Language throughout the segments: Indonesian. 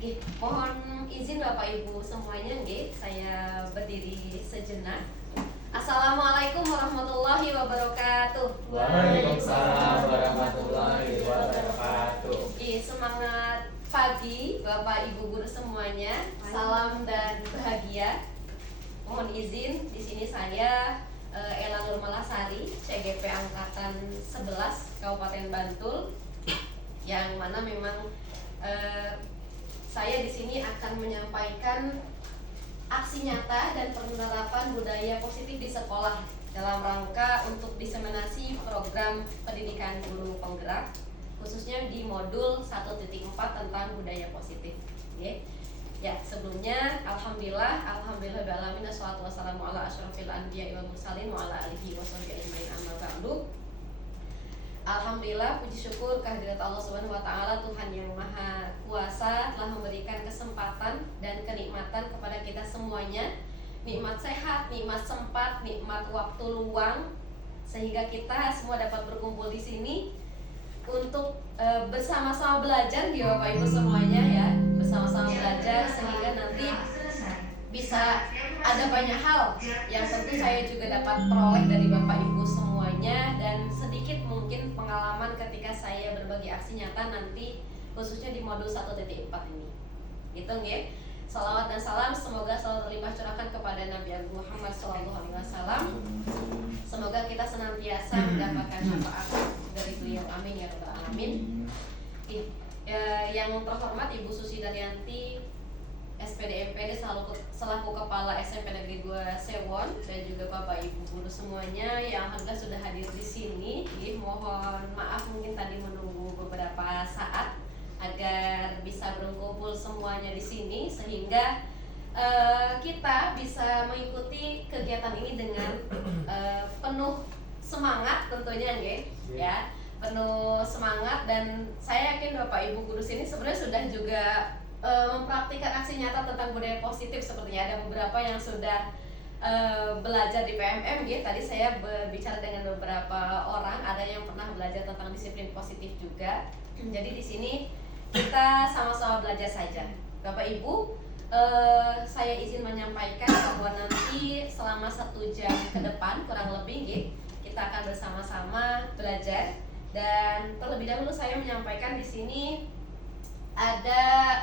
Nggih, mohon izin Bapak Ibu semuanya nggih, saya berdiri sejenak. Assalamualaikum warahmatullahi wabarakatuh. Waalaikumsalam warahmatullahi wabarakatuh. Semangat pagi Bapak Ibu guru semuanya. Salam dan bahagia. Mohon izin di sini saya Ela Nur Malasari, CGP angkatan 11 Kabupaten Bantul, yang mana memang saya di sini akan menyampaikan aksi nyata dan penerapan budaya positif di sekolah dalam rangka untuk diseminasi program pendidikan guru penggerak, khususnya di modul 1.4 tentang budaya positif. Ya, sebelumnya alhamdulillah bi'alamin, wassalatu wassalamu ala asyrafil anbiya'i wal mursalin wa ala alihi washabihi ajmain, amma ba'du. Alhamdulillah, puji syukur kehadirat Allah Subhanahu wa taala, Tuhan yang Maha Kuasa, telah memberikan kesempatan dan kenikmatan kepada kita semuanya. Nikmat sehat, nikmat sempat, nikmat waktu luang, sehingga kita semua dapat berkumpul di sini untuk bersama-sama belajar ya Bapak Ibu semuanya ya. Bersama-sama belajar sehingga nanti bisa ada banyak hal yang tentu saya juga dapat peroleh dari Bapak Ibu semuanya, dan sedikit mungkin pengalaman ketika saya berbagi aksi nyata nanti khususnya di modul 1.4 ini. Gitu nggih. Salawat dan salam semoga selalu terlimpah curahkan kepada Nabi Agung Muhammad SAW. Semoga kita senantiasa mendapatkan syafaat dari beliau, amin ya rabbal alamin. Yang terhormat Ibu Susi Daryanti, SPD MPD selaku Kepala SMP Negeri 2 Sewon, dan juga Bapak Ibu guru semuanya yang alhamdulillah sudah hadir di sini. Mohon maaf mungkin tadi menunggu beberapa saat agar bisa berkumpul semuanya di sini sehingga kita bisa mengikuti kegiatan ini dengan penuh semangat tentunya nggih, ya. Penuh semangat, dan saya yakin Bapak Ibu guru sini sebenarnya sudah juga mempraktikkan aksi nyata tentang budaya positif. Sepertinya ada beberapa yang sudah belajar di PMM gitu. Tadi saya berbicara dengan beberapa orang, ada yang pernah belajar tentang disiplin positif juga. Jadi di sini kita sama-sama belajar saja. Bapak Ibu, saya izin menyampaikan bahwa nanti selama 1 jam ke depan kurang lebih gitu, kita akan bersama-sama belajar. Dan terlebih dahulu saya menyampaikan di sini ada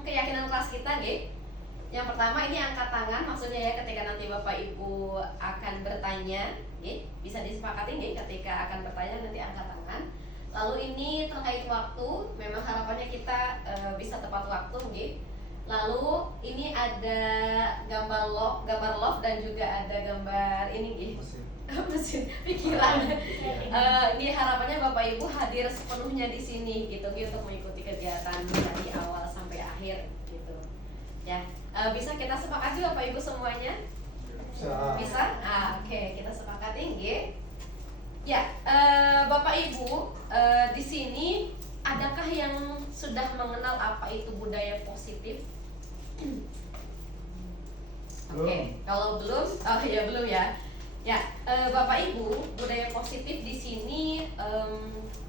keyakinan kelas kita, nggih. Yang pertama ini angkat tangan, maksudnya ya ketika nanti Bapak Ibu akan bertanya, nggih, bisa disepakati nggih ketika akan bertanya nanti angkat tangan. Lalu ini terkait waktu, memang harapannya kita bisa tepat waktu, nggih. Lalu ini ada gambar love dan juga ada gambar ini, nggih. Mesin pikiran. Ini harapannya Bapak Ibu hadir sepenuhnya di sini gitu untuk mengikuti kegiatan dari awal sampai akhir gitu. Ya, bisa kita sepakati Bapak Ibu semuanya? Bisa? Oke, kita sepakati nggih. Ya, Bapak Ibu di sini adakah yang sudah mengenal apa itu budaya positif? Oke, kalau belum, belum ya. Ya, Bapak Ibu, budaya positif di sini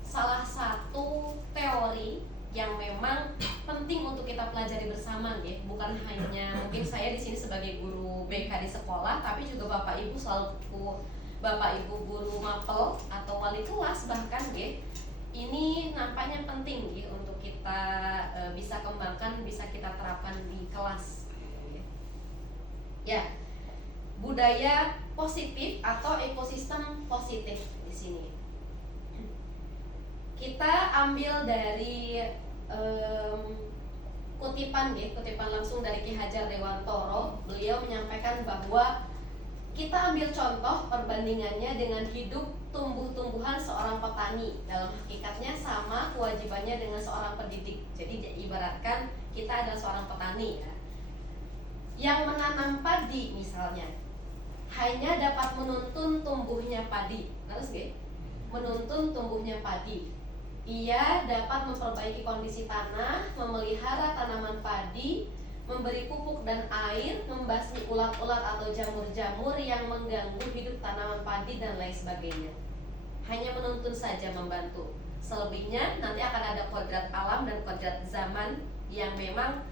salah satu teori yang memang penting untuk kita pelajari bersama, ya. Bukan hanya mungkin saya di sini sebagai guru BK di sekolah, tapi juga Bapak Ibu selaku Bapak Ibu guru mapel atau wali kelas bahkan, ya. Ini nampaknya penting, ya, untuk kita bisa kembangkan, bisa kita terapkan di kelas. Ya, budaya positif atau ekosistem positif di sini. Kita ambil dari kutipan langsung dari Ki Hajar Dewantoro. Beliau menyampaikan bahwa kita ambil contoh perbandingannya dengan hidup tumbuh-tumbuhan seorang petani. Dalam hakikatnya sama kewajibannya dengan seorang pendidik. Jadi ibaratkan kita adalah seorang petani, ya, yang menanam padi misalnya, hanya dapat menuntun tumbuhnya padi. Terus menuntun tumbuhnya padi. Ia dapat memperbaiki kondisi tanah, memelihara tanaman padi, memberi pupuk dan air, membasmi ulat-ulat atau jamur-jamur yang mengganggu hidup tanaman padi dan lain sebagainya. Hanya menuntun saja, membantu. Selebihnya nanti akan ada kodrat alam dan kodrat zaman yang memang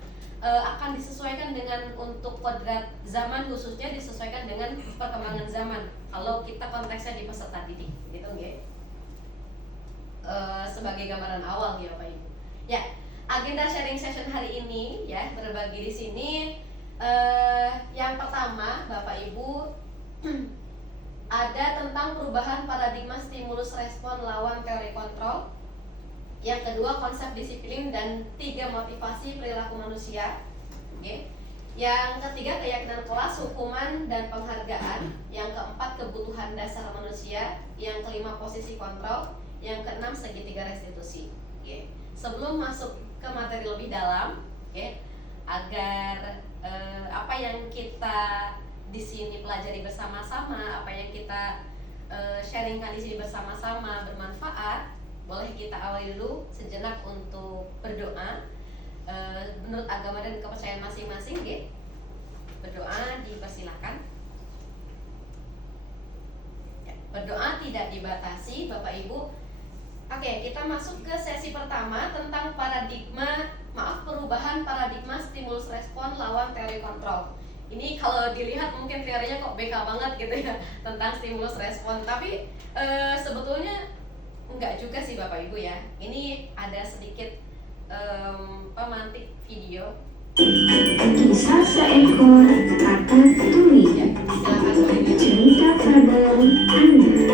akan disesuaikan dengan untuk kodrat zaman, khususnya disesuaikan dengan perkembangan zaman kalau kita konteksnya di peserta didik gitu nggih. Sebagai gambaran awal ya Bapak Ibu. Ya, agenda sharing session hari ini ya berbagi di sini. Yang pertama Bapak Ibu ada tentang perubahan paradigma stimulus respon lawan teori kontrol. Yang kedua konsep disiplin dan 3 motivasi perilaku manusia. Oke. Yang ketiga keyakinan kelas, hukuman dan penghargaan. Yang keempat kebutuhan dasar manusia. Yang kelima posisi kontrol. Yang keenam segitiga restitusi. Oke. Sebelum masuk ke materi lebih dalam, oke, agar apa yang kita di sini pelajari bersama-sama, apa yang kita sharingkan di sini bersama-sama bermanfaat, boleh kita awali dulu sejenak untuk berdoa menurut agama dan kepercayaan masing-masing, ya. Berdoa dipersilakan. Ya, berdoa tidak dibatasi, Bapak Ibu. Oke, kita masuk ke sesi pertama tentang perubahan paradigma stimulus respon lawan teori kontrol. Ini kalau dilihat mungkin teorinya kok BK banget gitu ya tentang stimulus respon, tapi sebetulnya enggak juga sih Bapak Ibu ya. Ini ada sedikit pemantik video. Kisah seekor kakak tuli. Ya, silakan Cerita pada Anda.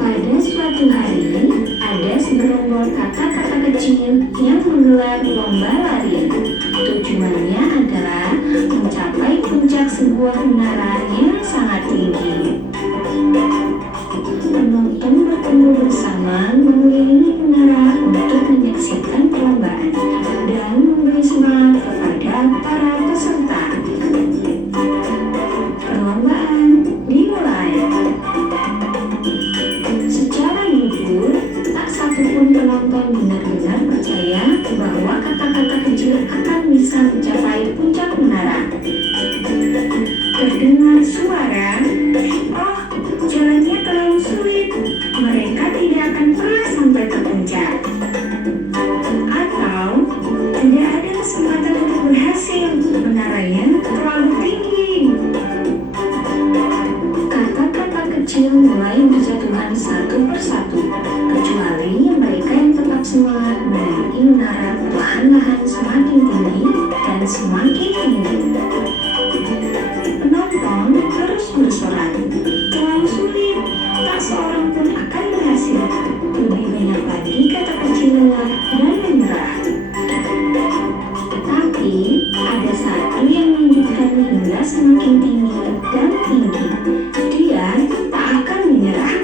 Pada suatu hari, ada segerombol kakak-kakak kecil yang menggelar lomba lari. Tujuannya adalah mencapai puncak sebuah menara yang sangat tinggi. Penonton berkumpul bersama mengelilingi menara untuk menyaksikan perlombaan dan memberi semangat kepada para peserta. Perlombaan dimulai. Secara jujur, tak satupun penonton benar-benar percaya bahwa kata-kata kecil akan bisa mencapai puncak menara. Terdengar suara, "Oh, jalannya terlalu sulit. Mereka tidak akan pernah sampai ke puncak." Atau, "Tidak ada kesempatan untuk berhasil. Menaranya terlalu tinggi." Kata-kata kecil mulai berjatuhan satu persatu, kecuali mereka yang tetap semangat menaiki menara perlahan-lahan semakin tinggi dan semakin tinggi. Penonton terus bersorak, "Terlalu sulit, tak seorang pun akan berhasil." Lebih banyak lagi kata kecil lelah dan menyerah. Tapi ada satu yang melanjutkan hingga semakin tinggi dan tinggi. Dia tak akan menyerah.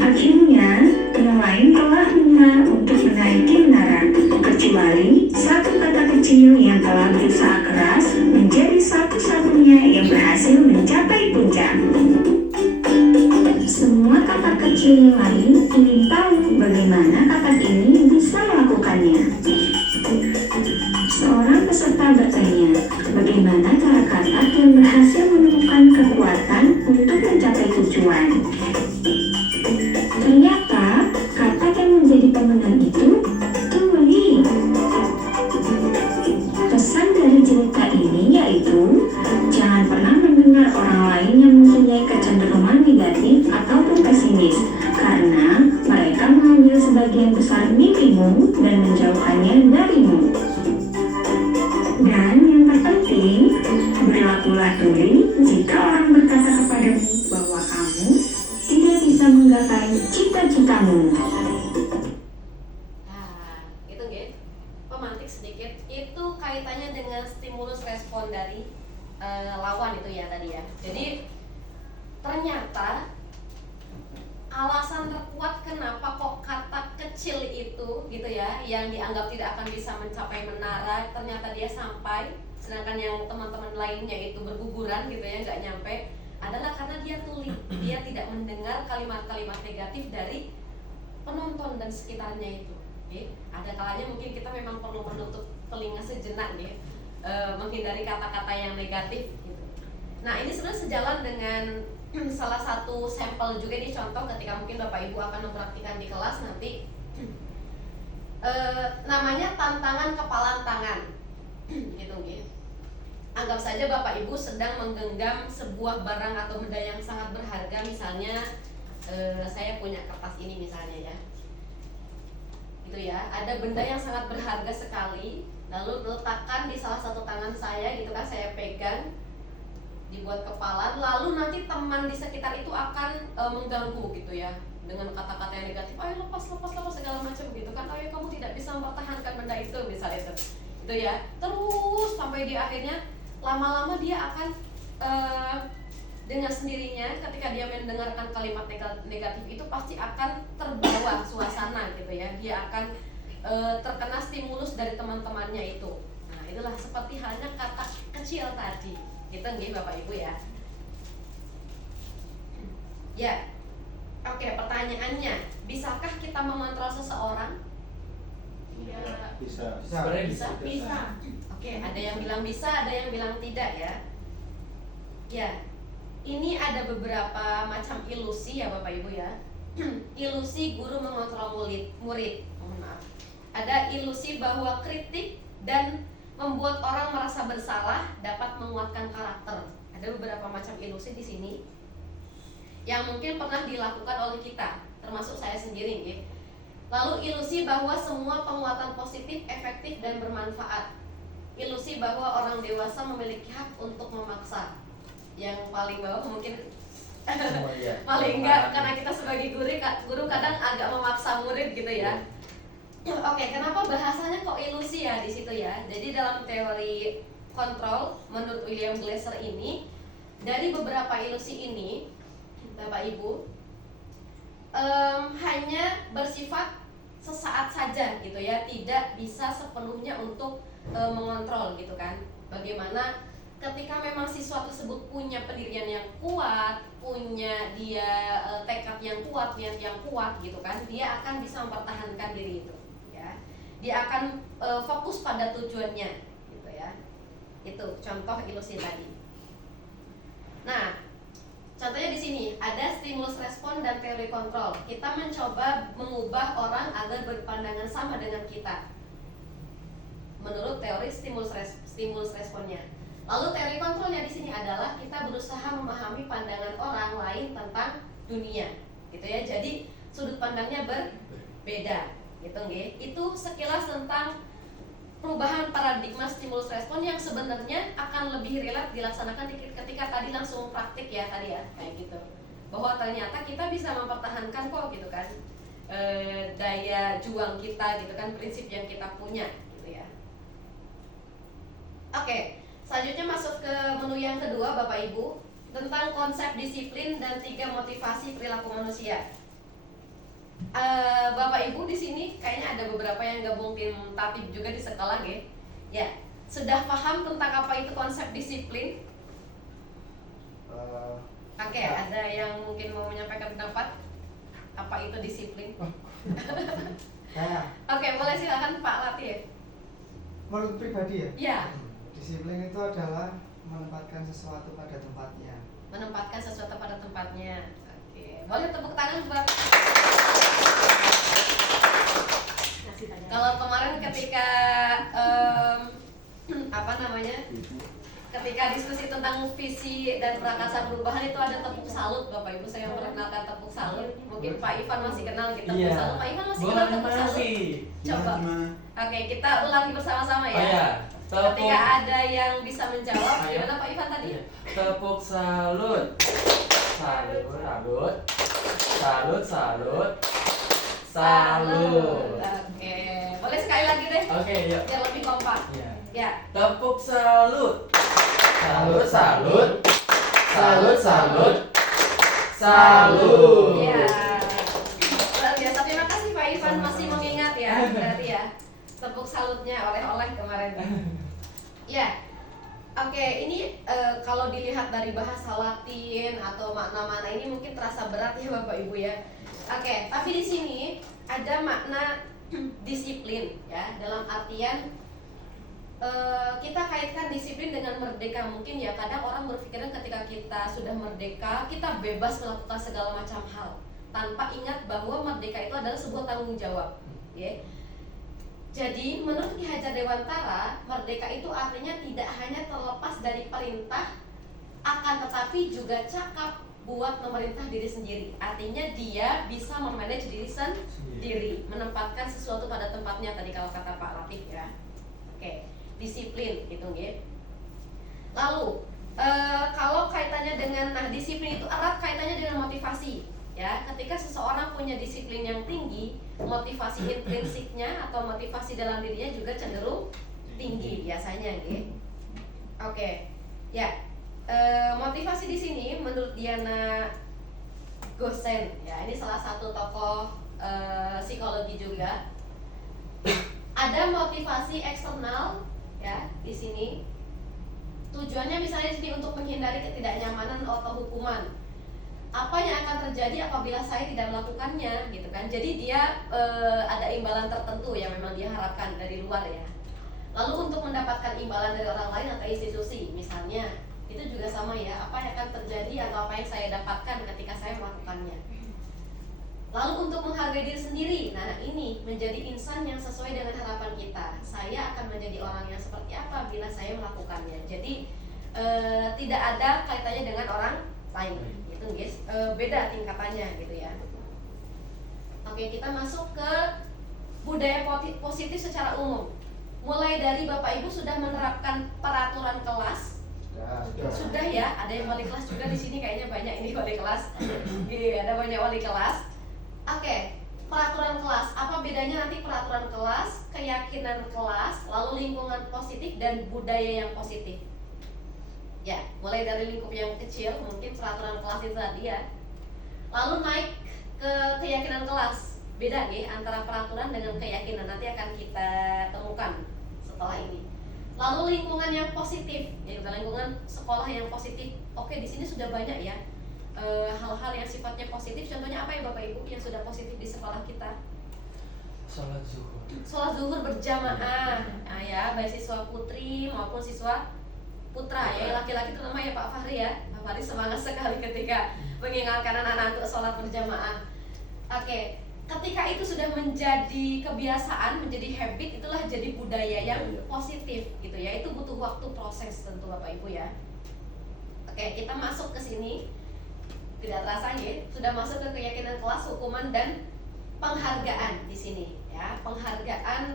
Akhirnya, yang lain telah menyerah untuk menaiki menara, kecuali satu kata kecil yang telah berusaha keras menjadi satu-satunya yang berhasil mencapai puncak. Semua kata kecil yang lain ingin tahu bagaimana kata ini bisa melakukannya. Seorang peserta bertanya, bagaimana cara katak yang berhasil menemukan kekuatan untuk mencapai tujuan. Ternyata katak yang menjadi pemenang itu tuli. Pesan dari cerita ini yaitu, jangan pernah mendengar orang lain yang mempunyai kecenderungan negatif ataupun pesimis, karena mereka mengambil sebagian besar mimpimu dan menjauhkannya darimu. Dan yang terpenting, berlakulah tuli jika orang berkata kepadamu bahwa kamu tidak bisa menggapai cita-citamu. Nah, gitu nggih. Pemantik sedikit itu kaitannya dengan stimulus respon dari lawan itu ya tadi ya. Jadi ternyata alasan terkuat kenapa kok kata kecil itu gitu ya yang dianggap tidak akan bisa mencapai menara ternyata dia sampai, sedangkan yang teman-teman lainnya itu berguguran gitu ya nggak nyampe, adalah karena dia tuli. Dia tidak mendengar kalimat-kalimat negatif dari penonton dan sekitarnya itu. Oke? Ada kalanya mungkin kita memang perlu menutup telinga sejenak ya, menghindari kata-kata yang negatif gitu. Nah ini sebenarnya sejalan dengan salah satu sampel juga nih, contoh ketika mungkin Bapak Ibu akan mempraktikkan di kelas nanti. namanya tantangan kepalan tangan. Gitu nggih. Anggap saja Bapak Ibu sedang menggenggam sebuah barang atau benda yang sangat berharga, misalnya saya punya kertas ini misalnya ya. Gitu ya, ada benda yang sangat berharga sekali, lalu letakkan di salah satu tangan saya gitu kan, saya pegang, dibuat kepalan, lalu nanti teman di sekitar itu akan mengganggu gitu ya, dengan kata-kata yang negatif, ayo lepas segala macam gitu kan, ayo kamu tidak bisa mempertahankan benda itu misalnya itu ya, terus sampai di akhirnya lama-lama dia akan dengan sendirinya ketika dia mendengarkan kalimat negatif itu pasti akan terbawa suasana gitu ya, dia akan terkena stimulus dari teman-temannya itu. Nah itulah seperti halnya kata kecil tadi gitu nggih Bapak Ibu ya. Ya, oke, pertanyaannya, bisakah kita mengontrol seseorang? Ya, bisa. Bisa. Oke, ada yang bilang bisa, ada yang bilang tidak ya. Ya, ini ada beberapa macam ilusi ya Bapak Ibu ya. Ilusi guru mengontrol murid. Mohon maaf. Ada ilusi bahwa kritik dan membuat orang merasa bersalah dapat menguatkan karakter. Ada beberapa macam ilusi di sini yang mungkin pernah dilakukan oleh kita, termasuk saya sendiri ya. Lalu ilusi bahwa semua penguatan positif, efektif dan bermanfaat. Ilusi bahwa orang dewasa memiliki hak untuk memaksa. Yang paling bawah mungkin paling enggak, karena kita sebagai guru kadang agak memaksa murid gitu ya. Oke, kenapa bahasanya kok ilusi ya di situ ya? Jadi dalam teori kontrol menurut William Glasser ini, dari beberapa ilusi ini Bapak Ibu hanya bersifat sesaat saja gitu ya, tidak bisa sepenuhnya untuk mengontrol gitu kan. Bagaimana ketika memang siswa tersebut punya pendirian yang kuat, punya dia tekad yang kuat, niat yang kuat gitu kan, dia akan bisa mempertahankan diri itu. Dia akan fokus pada tujuannya gitu ya. Itu contoh ilusi tadi. Nah, contohnya di sini ada stimulus respon dan teori kontrol. Kita mencoba mengubah orang agar berpandangan sama dengan kita menurut teori stimulus responnya. Lalu teori kontrolnya di sini adalah kita berusaha memahami pandangan orang lain tentang dunia gitu ya. Jadi sudut pandangnya berbeda gitu nggih. Itu sekilas tentang perubahan paradigma stimulus respon yang sebenarnya akan lebih relate dilaksanakan ketika tadi langsung praktik ya tadi ya, kayak gitu. Bahwa ternyata kita bisa mempertahankan kok gitu kan daya juang kita gitu kan, prinsip yang kita punya gitu ya. Oke, selanjutnya masuk ke menu yang kedua Bapak Ibu, tentang konsep disiplin dan 3 motivasi perilaku manusia. Bapak Ibu di sini kayaknya ada beberapa yang gabung tim tatib juga di sekolah ya. Sudah paham tentang apa itu konsep disiplin? Oke, ada yang mungkin mau menyampaikan pendapat apa itu disiplin? Oke, boleh silakan Pak Latif. Menurut pribadi ya? Ya. Disiplin itu adalah menempatkan sesuatu pada tempatnya. Menempatkan sesuatu pada tempatnya. Oke, boleh tepuk tangan buat. Kalau kemarin ketika ketika diskusi tentang visi dan prakasa perubahan itu ada tepuk salut Bapak Ibu, saya memperkenalkan tepuk salut. Mungkin Pak Ivan masih kenal gitu tepuk salut. Pak Ivan masih kenal tepuk salut? Coba. Oke, kita ulangi bersama-sama ya. Ketika ada yang bisa menjawab, gimana Pak Ivan tadi? Tepuk salut. Salut. Oke, boleh sekali lagi deh. Oke, yuk. Biar lebih kompak. Ya. Tepuk salut. Salut. Ya. Luar biasa. Terima kasih Pak Ivan masih mengingat ya, berarti ya. Tepuk salutnya oleh-oleh kemarin. Ya. Oke, ini kalau dilihat dari bahasa Latin atau makna-makna ini mungkin terasa berat ya Bapak Ibu ya. Oke, tapi di sini ada makna disiplin ya, dalam artian kita kaitkan disiplin dengan merdeka. Mungkin ya kadang orang berpikiran ketika kita sudah merdeka, kita bebas melakukan segala macam hal tanpa ingat bahwa merdeka itu adalah sebuah tanggung jawab ya. Jadi menurut Ki Hajar Dewantara, merdeka itu artinya tidak hanya terlepas dari perintah, akan tetapi juga cakap buat memerintah diri sendiri. Artinya dia bisa memanage diri sendiri, menempatkan sesuatu pada tempatnya tadi kalau kata Pak Latif ya. Oke, disiplin gitu nggih. Lalu kalau kaitannya dengan disiplin itu erat kaitannya dengan motivasi. Ya, ketika seseorang punya disiplin yang tinggi, motivasi intrinsiknya atau motivasi dalam dirinya juga cenderung tinggi biasanya, gitu. Oke, ya, motivasi di sini menurut Diana Gosen, ya ini salah satu tokoh psikologi juga. Ada motivasi eksternal, ya di sini. Tujuannya misalnya di sini untuk menghindari ketidaknyamanan atau hukuman. Apa yang akan terjadi apabila saya tidak melakukannya gitu kan. Jadi dia ada imbalan tertentu yang memang dia harapkan dari luar ya. Lalu untuk mendapatkan imbalan dari orang lain atau institusi misalnya, itu juga sama ya, apa yang akan terjadi atau apa yang saya dapatkan ketika saya melakukannya. Lalu untuk menghargai diri sendiri, nah ini menjadi insan yang sesuai dengan harapan kita. Saya akan menjadi orang yang seperti apa bila saya melakukannya. Jadi tidak ada kaitannya dengan orang lain. Guys, beda tingkatannya gitu ya. Oke, kita masuk ke budaya positif secara umum. Mulai dari Bapak Ibu sudah menerapkan peraturan kelas. Sudah ya, ada yang wali kelas juga di sini kayaknya banyak ini wali kelas. Iya, ada banyak wali kelas. Oke, peraturan kelas. Apa bedanya nanti peraturan kelas, keyakinan kelas, lalu lingkungan positif dan budaya yang positif? Ya, mulai dari lingkup yang kecil, mungkin peraturan kelas itu tadi ya. Lalu naik ke keyakinan kelas. Beda nih antara peraturan dengan keyakinan, nanti akan kita temukan setelah ini. Lalu lingkungan yang positif, ya lingkungan sekolah yang positif. Oke, di sini sudah banyak ya hal-hal yang sifatnya positif. Contohnya apa ya Bapak Ibu yang sudah positif di sekolah kita? Sholat zuhur. Sholat zuhur berjamaah. Nah ya, baik siswa putri maupun siswa putra ya, laki-laki itu namanya Pak Fahri ya. Pak Fahri semangat sekali ketika mengingatkan anak-anak untuk sholat berjamaah. Oke, ketika itu sudah menjadi kebiasaan, menjadi habit, itulah jadi budaya yang positif gitu ya. Itu butuh waktu proses tentu Bapak Ibu ya. Oke, kita masuk ke sini. Tidak terasa ya, sudah masuk ke keyakinan kelas, hukuman dan penghargaan di sini ya. Penghargaan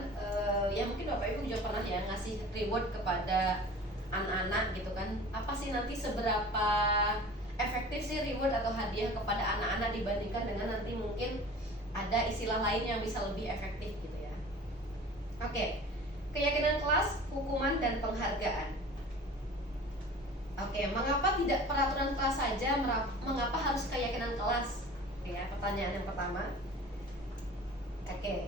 ya mungkin Bapak Ibu juga pernah ya ngasih reward kepada anak-anak gitu kan. Apa sih nanti seberapa efektif sih reward atau hadiah kepada anak-anak dibandingkan dengan nanti mungkin ada istilah lain yang bisa lebih efektif gitu ya. Oke, keyakinan kelas, hukuman dan penghargaan. Oke, mengapa tidak peraturan kelas saja? Mengapa harus keyakinan kelas? Oke ya, pertanyaan yang pertama. Oke,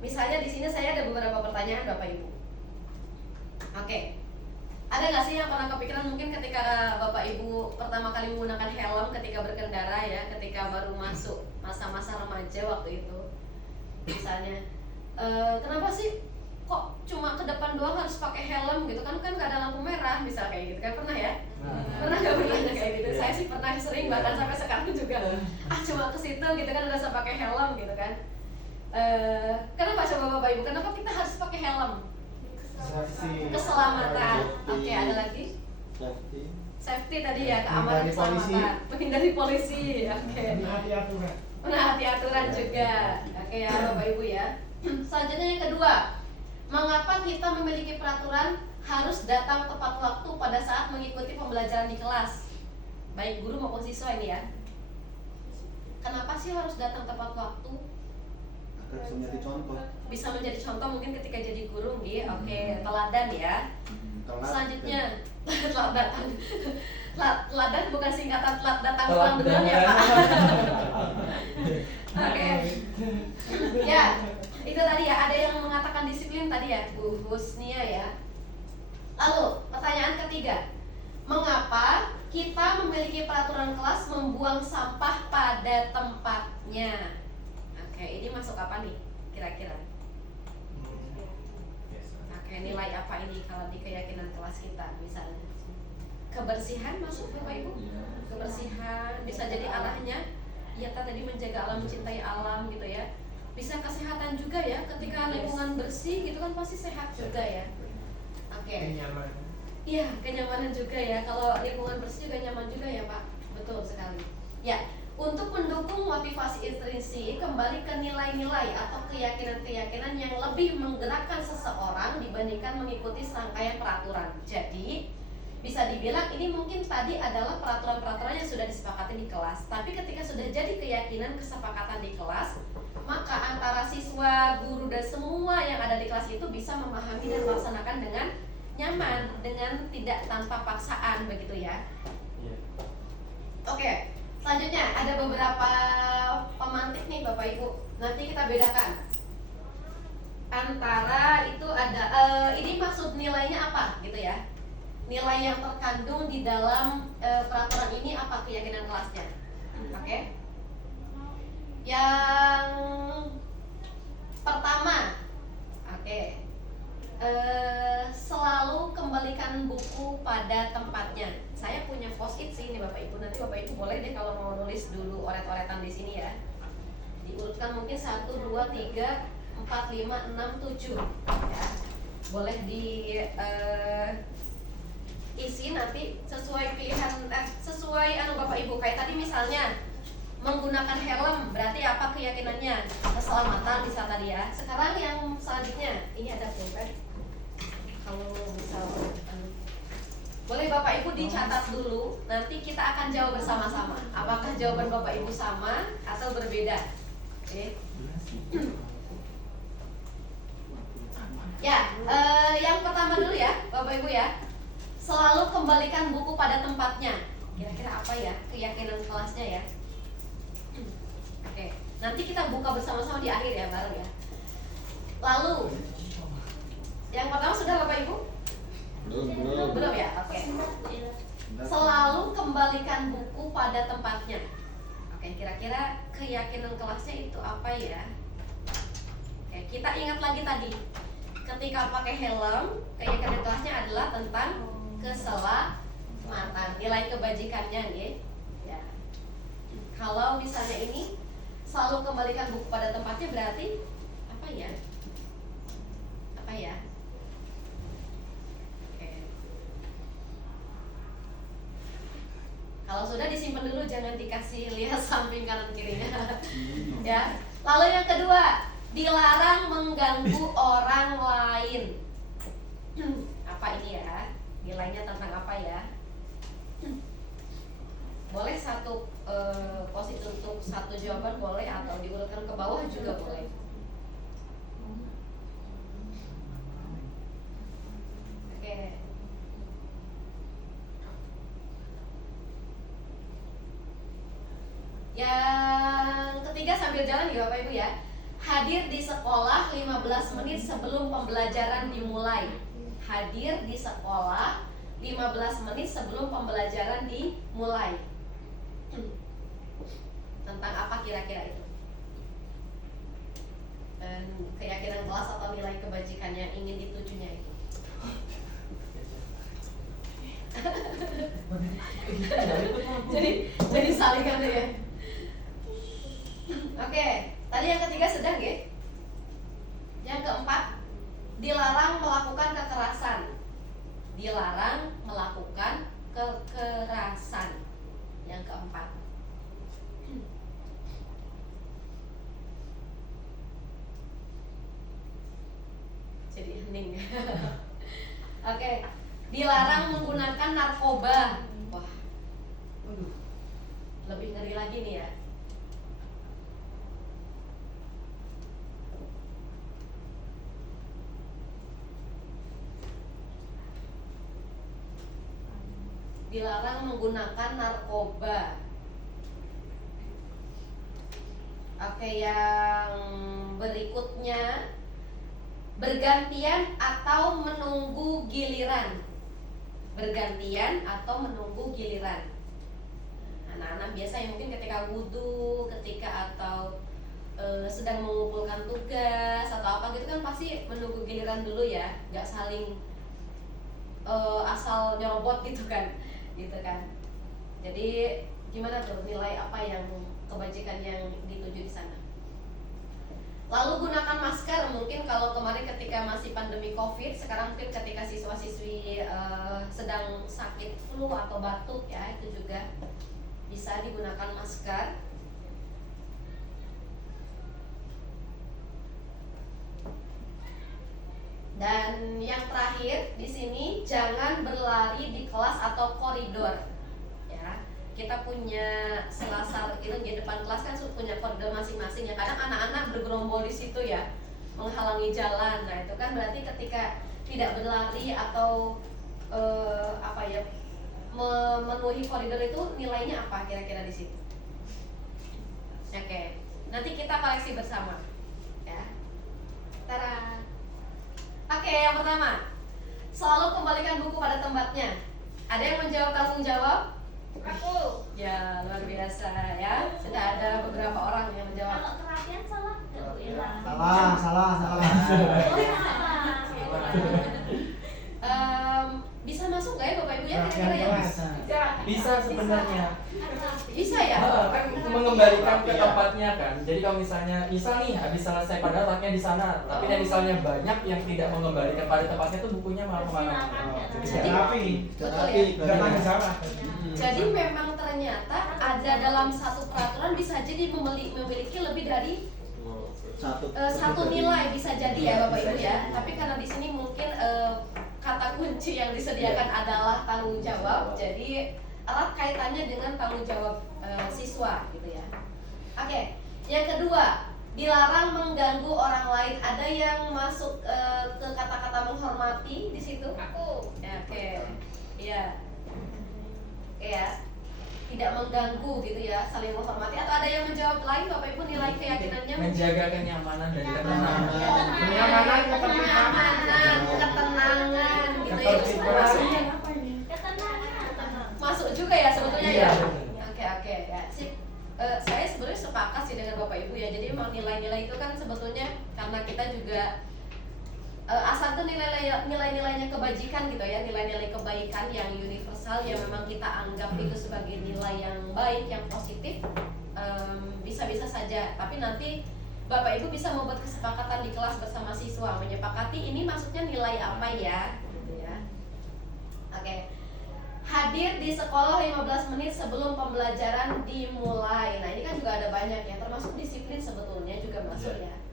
misalnya di sini saya ada beberapa pertanyaan Bapak Ibu. Oke. Ada nggak sih yang pernah kepikiran mungkin ketika Bapak Ibu pertama kali menggunakan helm ketika berkendara ya, ketika baru masuk masa-masa remaja waktu itu, misalnya, kenapa sih kok cuma ke depan doang harus pakai helm gitu kan nggak ada lampu merah misal kayak gitu kan, pernah ya? Pernah nggak bertanya kayak gitu? Saya sih pernah sering bahkan sampai sekarang juga. Cuma ke situ gitu kan udah pakai helm gitu kan. Kenapa coba Bapak Ibu? Kenapa kita harus pakai helm? Keselamatan. Oke, ada lagi? Safety tadi ya, keamanan keselamatan. Menghindari polisi. Oke. Menaati aturan juga. Oke ya Bapak Ibu ya. Selanjutnya yang kedua, mengapa kita memiliki peraturan harus datang tepat waktu pada saat mengikuti pembelajaran di kelas, baik guru maupun siswa ini ya? Kenapa sih harus datang tepat waktu? Bisa menjadi contoh. Bisa menjadi contoh mungkin ketika jadi guru nih. Oke, teladan ya. Selanjutnya teladan. Teladan bukan singkatan telat datang pulang duluan ya Pak. Oke. Ya, itu tadi ya, ada yang mengatakan disiplin tadi ya Bu Husnia ya. Lalu pertanyaan ketiga, mengapa kita memiliki peraturan kelas membuang sampah pada tempatnya? Oke, ini masuk apa nih kira-kira? Oke, nilai apa ini kalau di keyakinan kelas kita misalnya? Kebersihan masuk Bapak Ibu? Kebersihan bisa jadi arahnya ya tadi menjaga alam, mencintai alam gitu ya. bisa kesehatan juga ya, ketika lingkungan bersih gitu kan pasti sehat juga ya. Oke. Kenyamanan. Iya, kenyamanan juga ya. Kalau lingkungan bersih juga nyaman juga ya Pak. Betul sekali. Ya, untuk mendukung motivasi intrinsik, kembali ke nilai-nilai atau keyakinan-keyakinan yang lebih menggerakkan seseorang dibandingkan mengikuti serangkaian peraturan. Jadi, bisa dibilang ini mungkin tadi adalah peraturan-peraturan yang sudah disepakati di kelas. Tapi ketika sudah jadi keyakinan kesepakatan di kelas, maka antara siswa, guru, dan semua yang ada di kelas itu bisa memahami dan melaksanakan dengan nyaman, dengan tidak tanpa paksaan, begitu ya. Iya. Oke, selanjutnya ada beberapa pemantik nih Bapak Ibu. Nanti kita bedakan antara itu ada ini maksud nilainya apa gitu ya. Nilai yang terkandung di dalam peraturan ini apa keyakinan kelasnya. Oke. Yang pertama, oke. Selalu kembalikan buku pada tempatnya. Saya punya post-it sih ini Bapak Ibu. Nanti Bapak Ibu boleh deh kalau mau nulis dulu oret-oretan di sini ya. Diurutkan mungkin 1, 2, 3, 4, 5, 6, 7 ya. Boleh di isi nanti sesuai pilihan sesuai Bapak Ibu. Kayak tadi misalnya menggunakan helm berarti apa keyakinannya? Keselamatan bisa tadi ya. Sekarang yang selanjutnya ini ada pulpen. Kalau misal boleh Bapak Ibu dicatat dulu. Nanti kita akan jawab bersama-sama. Apakah jawaban Bapak Ibu sama atau berbeda? Oke. Ya, yang pertama dulu ya Bapak Ibu ya. Selalu kembalikan buku pada tempatnya. Kira-kira apa ya keyakinan kelasnya ya? Oke, nanti kita buka bersama-sama di akhir ya, bareng ya. Lalu, yang pertama sudah Bapak Ibu? Belum ya? Oke. Selalu kembalikan buku pada tempatnya. Oke, kira-kira keyakinan kelasnya itu apa ya? Oke, kita ingat lagi tadi. Ketika pakai helm, keyakinan kelasnya adalah tentang keselamatan, nilai kebajikannya ya. Kalau misalnya ini selalu kembalikan buku pada tempatnya berarti apa ya? Apa ya? Oke. Kalau sudah disimpan dulu, jangan dikasih lihat samping kanan kirinya. Ya. Lalu yang kedua, dilarang mengganggu orang lain. Apa ini ya? Nilainya tentang apa ya? Boleh satu posit untuk satu jawaban boleh, atau diurutkan ke bawah juga boleh. Oke. Yang ketiga sambil jalan ya Bapak Ibu ya. Hadir di sekolah 15 menit sebelum pembelajaran dimulai. Hadir di sekolah 15 menit sebelum pembelajaran dimulai. Tentang apa kira-kira itu? Dan keyakinan kelas atau nilai kebajikan yang ingin ditujunya itu. jadi salingan deh ya. Oke, tadi yang ketiga sudah nggih? Yang keempat, dilarang melakukan kekerasan. Dilarang melakukan kekerasan. Yang keempat. Jadi hening. Oke, dilarang menggunakan narkoba. Wah, lebih ngeri lagi nih ya. Dilarang menggunakan narkoba. Oke, yang berikutnya, bergantian atau menunggu giliran. Bergantian atau menunggu giliran. Anak-anak biasa yang mungkin ketika wudhu, ketika atau sedang mengumpulkan tugas atau apa gitu kan pasti menunggu giliran dulu ya, nggak saling asal nyerobot gitu kan. Jadi gimana tuh nilai apa yang kebajikan yang dituju di sana? Lalu gunakan masker, mungkin kalau kemarin ketika masih pandemi COVID, sekarang mungkin ketika siswa-siswi sedang sakit flu atau batuk ya, itu juga bisa digunakan masker. Dan yang terakhir di sini, jangan berlari di kelas atau koridor. Ya, kita punya selasar itu di depan kelas kan punya koridor masing-masing ya. Kadang anak-anak bergerombol di situ ya, menghalangi jalan. Nah itu kan berarti ketika tidak berlari atau memenuhi koridor itu nilainya apa kira-kira di situ? Oke, nanti kita koleksi bersama. Ya, tara. Oke, yang pertama, selalu kembalikan buku pada tempatnya. Ada yang menjawab tanggung jawab? Aku. Ya, luar biasa ya. Sudah ada beberapa orang yang menjawab. Kalau kerapian salah nggak Bu Ila? Salah. Oh salah. Bisa masuk nggak ya Bapak Ibu ya kira-kira ya? Bisa sebenarnya. Bisa ya? Kan mengembalikan ke tempatnya kan. Jadi kalau misalnya nih habis selesai padahal raknya di sana, tapi dan misalnya banyak yang tidak mengembalikan pada tempatnya tuh bukunya malah kemana? Jadi- Rapi. Betul ya? Jangan salah. Jadi memang ternyata ada dalam satu peraturan bisa jadi memiliki lebih dari satu nilai bisa jadi ya Bapak Ibu ya. Tapi karena di sini mungkin kata kunci yang disediakan adalah tanggung jawab. Jadi erat kaitannya dengan tanggung jawab siswa gitu ya. Oke, yang kedua, dilarang mengganggu orang lain. Ada yang masuk ke kata-kata menghormati di situ? Aku. Ya, oke. Iya. Oke ya. Tidak mengganggu gitu ya, saling menghormati. Atau ada yang menjawab lain Bapak Ibu nilai keyakinannya? Menjaga kenyamanan dan ketenangan. Kenyamanan, Kenyamanan, ketenangan gitu ya. Itu semua masuk. Masuk juga ya sebetulnya ya. Oke ya. Sip. Saya sebenarnya sepakat sih dengan Bapak Ibu ya. Jadi memang nilai-nilai itu kan sebetulnya karena kita juga asal itu nilai-nilainya kebajikan gitu ya, nilai-nilai kebaikan yang universal yang memang kita anggap itu sebagai nilai yang baik, yang positif, bisa-bisa saja. Tapi nanti Bapak Ibu bisa membuat kesepakatan di kelas bersama siswa, menyepakati ini maksudnya nilai apa ya, gitu ya. Oke. Hadir di sekolah 15 menit sebelum pembelajaran dimulai. Nah ini kan juga ada banyak ya, termasuk disiplin sebetulnya juga masuk ya.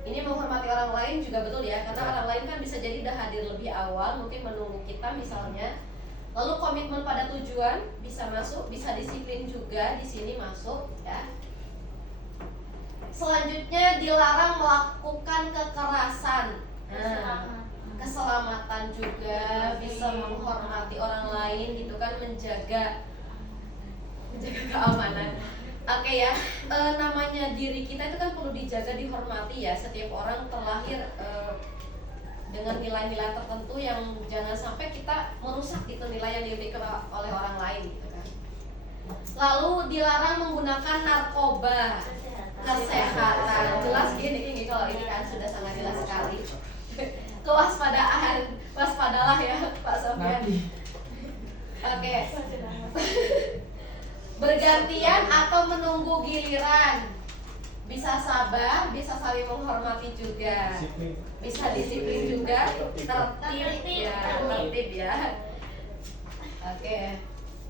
Ini menghormati orang lain juga betul ya, karena orang lain kan bisa jadi udah hadir lebih awal, mungkin menunggu kita misalnya. Lalu komitmen pada tujuan bisa masuk, bisa disiplin juga di sini masuk ya. Selanjutnya dilarang melakukan kekerasan. Nah, keselamatan juga bisa menghormati orang lain gitu kan, menjaga keamanan. Oke ya, namanya diri kita itu kan perlu dijaga, dihormati ya. Setiap orang terlahir dengan nilai-nilai tertentu yang jangan sampai kita merusak gitu nilai yang dimiliki oleh orang lain gitu kan. Lalu dilarang menggunakan narkoba, kesehatan. Jelas gini kalau ini kan sudah sangat jelas sekali. Kewaspadaan, waspadalah ya Pak Sofyan. Oke. Bergantian atau menunggu giliran. Bisa sabar, bisa saling menghormati juga. Bisa disiplin juga, tertib ya. Oke.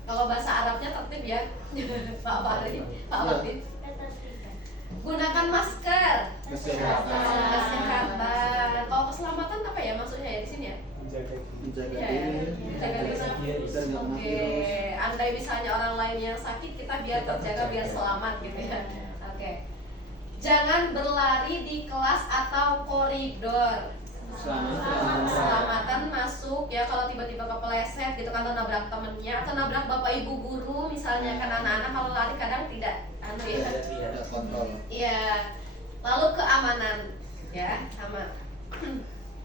Kalau bahasa Arabnya tertib ya. Pak Bari, Pak Latif. Gunakan masker. Kesehatan. Kalau keselamatan apa ya maksudnya ya di sini ya? Menjaga Iya, diri. menjaga diri. Oke, andai misalnya orang lain yang sakit, kita biar terjaga, biar selamat gitu ya. Oke. Jangan berlari di kelas atau koridor. Keselamatan masuk ya, kalau tiba-tiba kepleset gitu kan, atau nabrak temennya, atau nabrak bapak ibu guru misalnya kan, anak-anak kalau lari kadang tidak Tidak kontrol. Iya. Lalu keamanan ya, sama.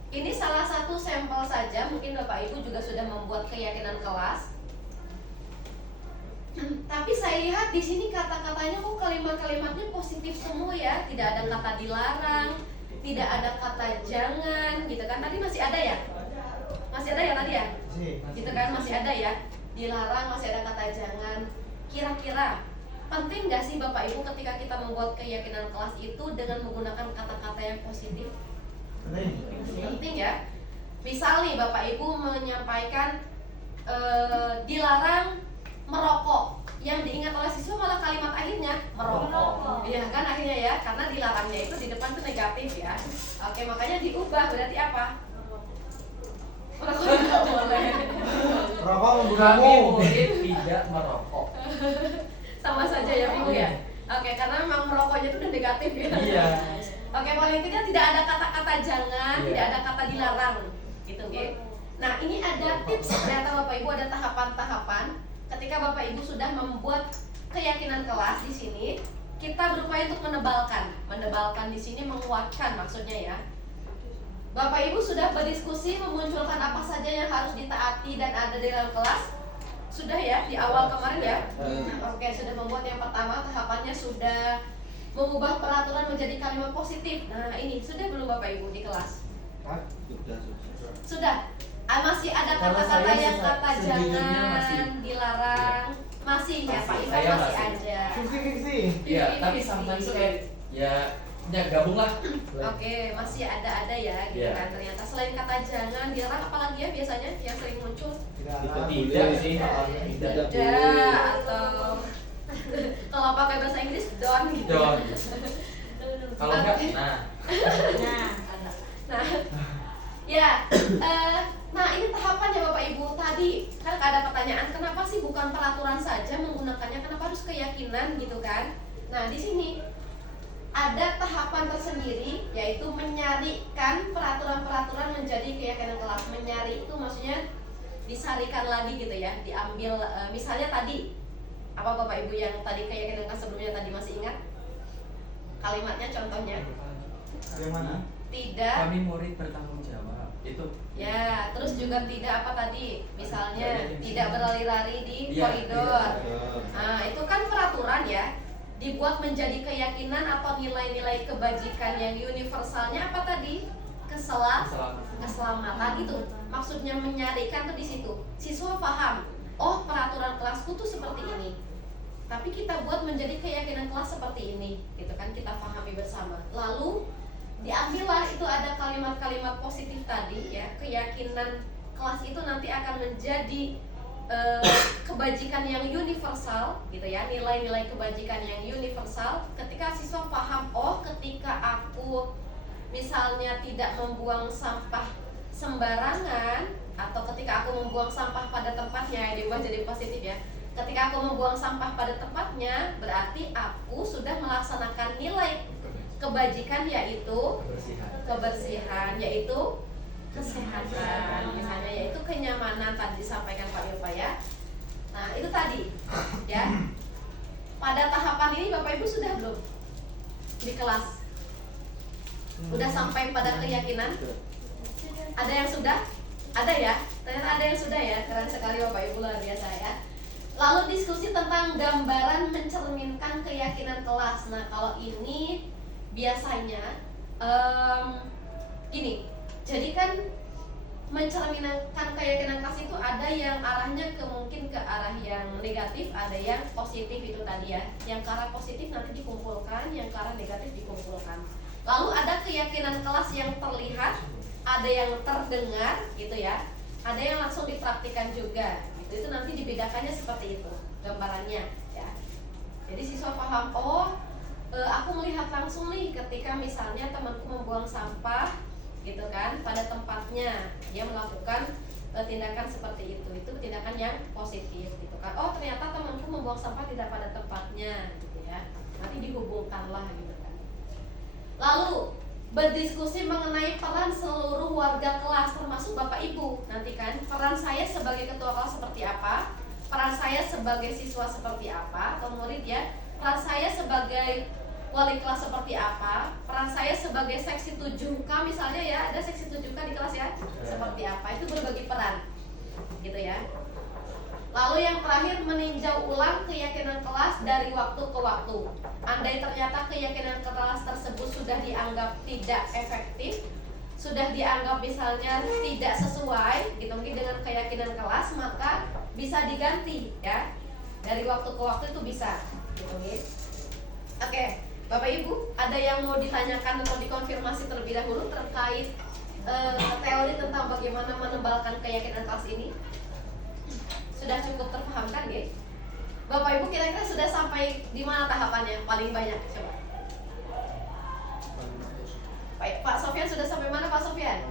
Ini salah satu sampel saja, mungkin Bapak Ibu juga sudah membuat keyakinan kelas. Tapi saya lihat di sini kata-katanya kok kalimat-kalimatnya positif semua ya, tidak ada kata dilarang, tidak ada kata jangan, gitu kan? Tadi masih ada ya? Masih ada ya tadi ya? Gitu kan, masih ada ya? Dilarang, masih ada kata jangan. Kira-kira penting nggak sih Bapak Ibu ketika kita membuat keyakinan kelas itu dengan menggunakan kata-kata yang positif? Penting ya. Misal nih Bapak Ibu menyampaikan dilarang merokok, yang diingat oleh siswa malah kalimat akhirnya merokok. Iya kan akhirnya ya, karena dilarangnya itu di depan tuh negatif ya. Oke, makanya diubah berarti apa? Merokok tidak boleh. Rokok Kami membunuhmu. murid tidak merokok. Sama saja ya Ibu ya. Oke, karena memang merokoknya itu udah negatif ya. Iya. Oke, paling tidak tidak ada kata-kata jangan, Iya. tidak ada kata dilarang, gitu, oke? Nah, ini ada tips ternyata Bapak Ibu, ada tahapan-tahapan. Ketika Bapak Ibu sudah membuat keyakinan kelas di sini, kita berupaya untuk menebalkan di sini, menguatkan maksudnya ya. Bapak Ibu sudah berdiskusi, memunculkan apa saja yang harus ditaati dan ada di dalam kelas. Sudah ya di awal kemarin ya. Oke, sudah membuat yang pertama, tahapannya sudah mengubah peraturan menjadi kalimat positif. Nah, ini sudah belum Bapak Ibu di kelas? Sudah. Masih ada Kalau kata-kata saya yang kata sejujurnya jangan, masih. dilarang, masih ya Pak Ibu, Saya masih masih. ada. Fiksi. Iya, tapi sometimes tuh kayak ya gabung lah. Oke, masih ada ya gitu Iya. kan. Ternyata selain kata jangan, dilarang apalagi ya biasanya yang sering muncul? Tidak sih. Tidak atau kalau pakai bahasa Inggris don't gitu. Don't. Kalau enggak, nah. Nah, ya, nah ini tahapannya Bapak Ibu. Tadi kan ada pertanyaan, kenapa sih bukan peraturan saja menggunakannya, kenapa harus keyakinan gitu kan? Nah di sini ada tahapan tersendiri, yaitu menyarikan peraturan-peraturan menjadi keyakinan kelas. Menyari itu maksudnya disarikan lagi gitu ya, diambil. Misalnya tadi apa Bapak Ibu yang tadi keyakinan kelas sebelumnya tadi masih ingat kalimatnya, contohnya? Yang mana? Tidak. Kami murid bertanggung jawab. Itu. Ya, terus juga tidak apa tadi? Misalnya tidak berlari-lari di Iya, koridor. iya. Nah, itu kan peraturan ya. Dibuat menjadi keyakinan atau nilai-nilai kebajikan yang universalnya apa tadi? Keselamatan itu. Maksudnya menyarikan tuh di situ. Siswa paham. Oh, peraturan kelasku tuh seperti ini. Tapi kita buat menjadi keyakinan kelas seperti ini, gitu kan, kita pahami bersama. Lalu diambillah itu ada kalimat-kalimat positif tadi ya, keyakinan kelas itu nanti akan menjadi kebajikan yang universal gitu ya, nilai-nilai kebajikan yang universal ketika siswa paham, oh ketika aku misalnya tidak membuang sampah sembarangan atau ketika aku membuang sampah pada tempatnya, diubah jadi positif ya. Ketika aku membuang sampah pada tempatnya, berarti aku sudah melaksanakan nilai kebajikan, yaitu kebersihan, yaitu kesehatan, misalnya yaitu kenyamanan tadi disampaikan Pak Yopa ya. Nah itu tadi ya. Pada tahapan ini Bapak Ibu sudah belum di kelas? Udah sampai pada keyakinan? Ada yang sudah? Ada ya? Ternyata ada yang sudah ya. Keren sekali Bapak Ibu, luar biasa ya. Lalu diskusi tentang gambaran mencerminkan keyakinan kelas. Nah kalau ini biasanya gini, jadi kan mencerminkan keyakinan kelas itu ada yang arahnya mungkin ke arah yang negatif, ada yang positif itu tadi ya. Yang ke arah positif nanti dikumpulkan, yang ke arah negatif dikumpulkan. Lalu ada keyakinan kelas yang terlihat, ada yang terdengar gitu ya, ada yang langsung dipraktikkan juga. Itu nanti dibedakannya seperti itu gambarannya ya. Jadi siswa paham, oh aku melihat langsung nih ketika misalnya temanku membuang sampah gitu kan pada tempatnya, dia melakukan tindakan seperti itu tindakan yang positif gitu kan. Oh ternyata temanku membuang sampah tidak pada tempatnya gitu ya, nanti dihubungkanlah gitu kan. Lalu berdiskusi mengenai peran seluruh warga kelas termasuk Bapak Ibu. Nanti kan peran saya sebagai ketua kelas seperti apa, peran saya sebagai siswa seperti apa atau murid ya, peran saya sebagai wali kelas seperti apa, peran saya sebagai seksi 7K misalnya ya, ada seksi 7K di kelas ya, seperti apa, itu berbagi peran gitu ya. Lalu yang terakhir meninjau ulang keyakinan kelas dari waktu ke waktu. Andai ternyata keyakinan kelas tersebut sudah dianggap tidak efektif, sudah dianggap misalnya tidak sesuai gitu mungkin dengan keyakinan kelas, maka bisa diganti ya. Dari waktu ke waktu itu bisa. gitu guys. Oke, Bapak Ibu, ada yang mau ditanyakan atau dikonfirmasi terlebih dahulu terkait teori tentang bagaimana menebalkan keyakinan kelas ini? Sudah cukup terpahamkan, guys? Bapak Ibu kira-kira sudah sampai di mana tahapannya paling banyak? Coba. Pak Sofyan sudah sampai mana Pak Sofyan?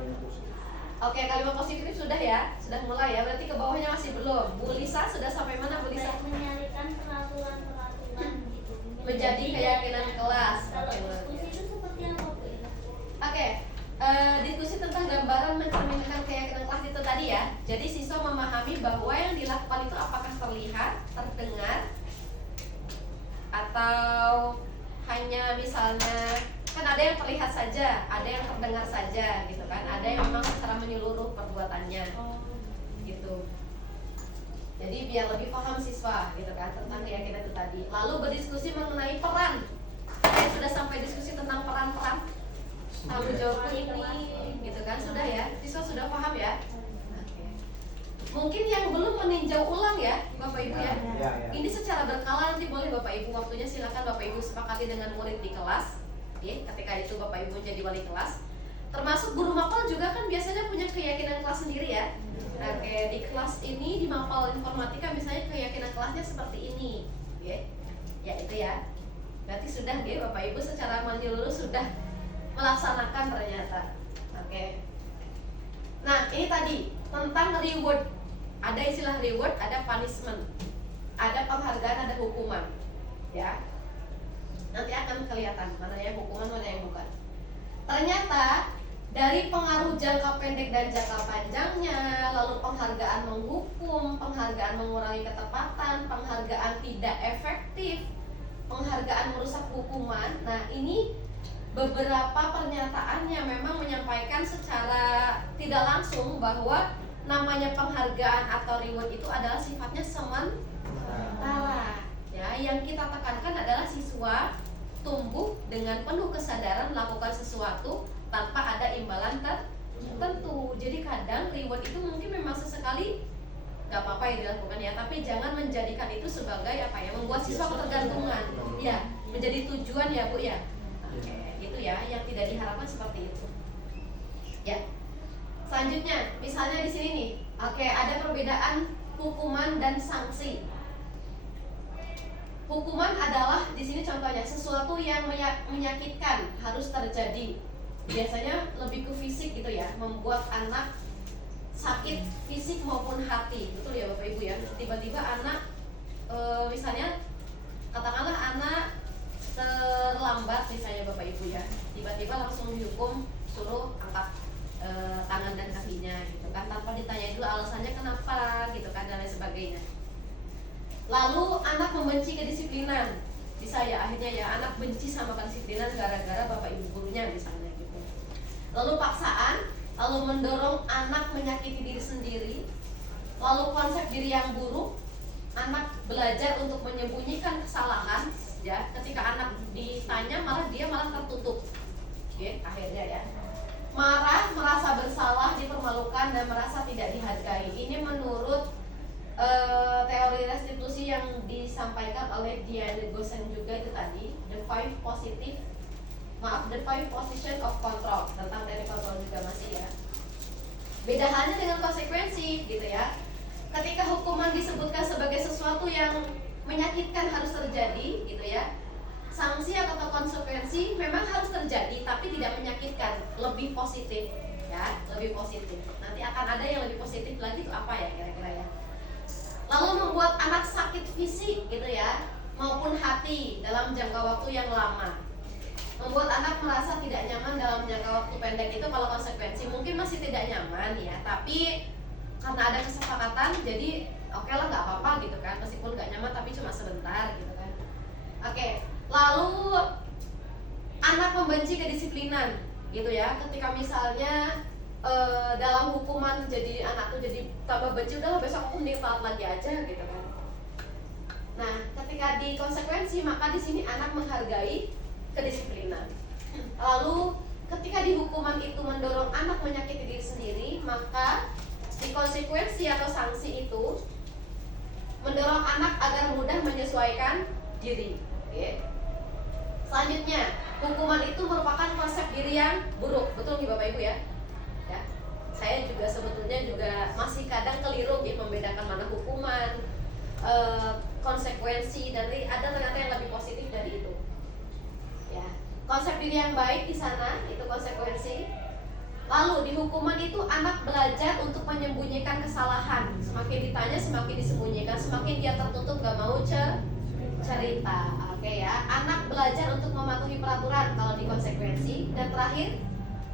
Oke, kalimat positif sudah ya, sudah mulai ya. Berarti ke bawahnya masih belum. Bu Lisa sudah sampai mana Bu Lisa? Menyalikan peraturan-peraturan gitu. Menjadi keyakinan kelas. Kalau Oke, diskusi itu seperti apa Bu? Oke, diskusi tentang gambaran mencerminkan keyakinan kelas itu tadi ya. Jadi siswa memahami bahwa yang dilakukan itu apakah terlihat, terdengar, atau hanya misalnya kan ada yang terlihat saja, ada yang terdengar saja gitu kan, ada yang memang secara menyeluruh perbuatannya gitu. Jadi biar lebih paham siswa gitu kan tentang keyakinan itu tadi. Lalu berdiskusi mengenai peran. Saya sudah sampai diskusi tentang peran-peran tanggung jawabku ini gitu kan, sudah ya, siswa sudah paham ya. Oke. Mungkin yang belum meninjau ulang ya Bapak Ibu ya. Ini secara berkala nanti boleh Bapak Ibu, waktunya silakan Bapak Ibu sepakati dengan murid di kelas. Oke, ketika itu Bapak Ibu jadi wali kelas. Termasuk guru mapel juga kan biasanya punya keyakinan kelas sendiri ya. Oke, di kelas ini di mapel informatika misalnya keyakinan kelasnya seperti ini. Oke. Ya itu ya. Berarti sudah ya Bapak Ibu secara menyeluruh sudah melaksanakan ternyata. Oke. Nah, ini tadi tentang reward. Ada istilah reward, ada punishment. Ada penghargaan, ada hukuman. Ya. Nanti akan kelihatan mana yang hukuman, mana yang bukan. Ternyata dari pengaruh jangka pendek dan jangka panjangnya, lalu penghargaan menghukum, penghargaan mengurangi ketepatan, penghargaan tidak efektif, penghargaan merusak hukuman. Nah, ini beberapa pernyataan yang memang menyampaikan secara tidak langsung bahwa namanya penghargaan atau reward itu adalah sifatnya sementara. Ya, yang kita tekankan adalah siswa tumbuh dengan penuh kesadaran melakukan sesuatu tanpa ada imbalan tertentu. Jadi kadang reward itu mungkin memang sesekali nggak apa-apa yang dilakukan ya, tapi jangan menjadikan itu sebagai apa ya, membuat siswa ketergantungan. Ya, menjadi tujuan ya Bu ya. Oke, gitu ya, yang tidak diharapkan seperti itu. Ya. Selanjutnya, misalnya di sini nih. Oke, ada perbedaan hukuman dan sanksi. Hukuman adalah di sini contohnya sesuatu yang menyakitkan harus terjadi. Biasanya lebih ke fisik gitu ya, membuat anak sakit fisik maupun hati. Betul ya Bapak Ibu ya. Tiba-tiba anak misalnya katakanlah anak terlambat misalnya Bapak Ibu ya. Tiba-tiba langsung dihukum suruh angkat tangan dan kakinya gitu kan, tanpa ditanya dulu alasannya kenapa gitu kan, dan lain sebagainya. Lalu anak membenci kedisiplinan, bisa ya akhirnya ya anak benci sama kedisiplinan gara-gara bapak ibu gurunya misalnya gitu. Lalu paksaan, lalu mendorong anak menyakiti diri sendiri. Lalu konsep diri yang buruk, anak belajar untuk menyembunyikan kesalahan ya, ketika anak ditanya dia malah tertutup. Oke, akhirnya ya. Marah, merasa bersalah, dipermalukan dan merasa tidak dihargai. Ini menurut teori restitusi yang disampaikan oleh Diane Gosen juga itu tadi, the five position of control, tentang teori kontrol juga masih ya. Beda halnya dengan konsekuensi gitu ya. Ketika hukuman disebutkan sebagai sesuatu yang menyakitkan harus terjadi gitu ya, sanksi atau konsekuensi memang harus terjadi tapi tidak menyakitkan, lebih positif ya, lebih positif. Nanti akan ada yang lebih positif lagi itu apa ya kira-kira ya. Lalu membuat anak sakit fisik gitu ya, maupun hati dalam jangka waktu yang lama. Membuat anak merasa tidak nyaman dalam jangka waktu pendek itu kalau konsekuensi mungkin masih tidak nyaman ya, tapi karena ada kesepakatan jadi oke lah nggak apa-apa gitu kan, meskipun nggak nyaman tapi cuma sebentar gitu kan. Oke, lalu anak membenci kedisiplinan gitu ya, ketika misalnya dalam hukuman jadi anak tuh jadi tambah benci, udah besok aku mending taat lagi aja gitu kan. Nah, ketika di konsekuensi maka di sini anak menghargai kedisiplinan. Lalu ketika di hukuman itu mendorong anak menyakiti diri sendiri, maka di konsekuensi atau sanksi itu mendorong anak agar mudah menyesuaikan diri. Oke. Selanjutnya, hukuman itu merupakan konsep diri yang buruk. Betul nggih Bapak Ibu ya? Ya. Saya juga sebetulnya juga masih kadang keliru gitu membedakan mana hukuman, konsekuensi, dan ada ternyata yang lebih positif dari itu. Ya. Konsep diri yang baik di sana itu konsekuensi. Lalu di hukuman itu anak belajar untuk menyembunyikan kesalahan. Semakin ditanya semakin disembunyikan, semakin dia tertutup gak mau cerita. Oke ya, anak belajar untuk mematuhi peraturan kalau di konsekuensi. Dan terakhir,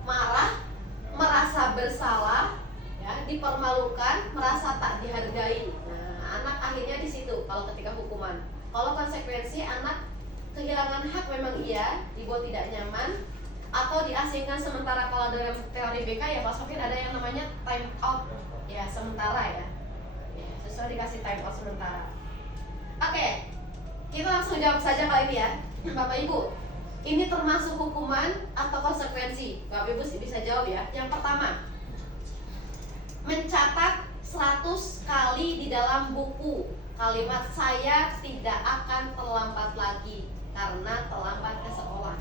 marah, merasa bersalah, ya, dipermalukan, merasa tak dihargai. Nah, anak akhirnya di situ kalau ketika hukuman. Kalau konsekuensi, anak kehilangan hak memang iya, dibuat tidak nyaman, atau diasingkan sementara. Kalau dalam teori BK ya Pak Sofyan ada yang namanya time out, ya sementara ya, sesuai dikasih time out sementara. Oke. Kita langsung jawab saja kali ini ya, Bapak Ibu. Ini termasuk hukuman atau konsekuensi? Bapak Ibu bisa jawab ya. Yang pertama, mencatat 100 kali di dalam buku kalimat "saya tidak akan terlambat lagi karena terlambat ke sekolah".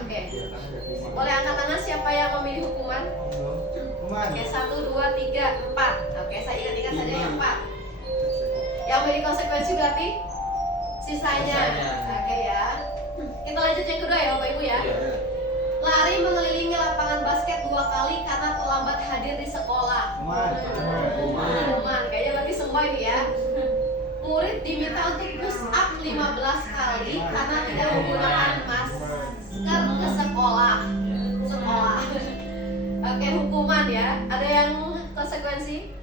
Oke. Boleh angkat tangan siapa yang memilih hukuman? Hukuman. Oke, 1, 2, 3, 4. Oke, saya ingat-ingat saja yang 4. Yang memilih konsekuensi berarti sisanya. Oke ya. Kita lanjut yang kedua ya Bapak Ibu ya. Lari mengelilingi lapangan basket 2 kali karena terlambat hadir di sekolah. Hukuman. Kayaknya berarti semua ini ya. Murid diminta untuk push up 15 kali karena tidak menggunakan masker ke sekolah. Oke, hukuman ya. Ada yang konsekuensi?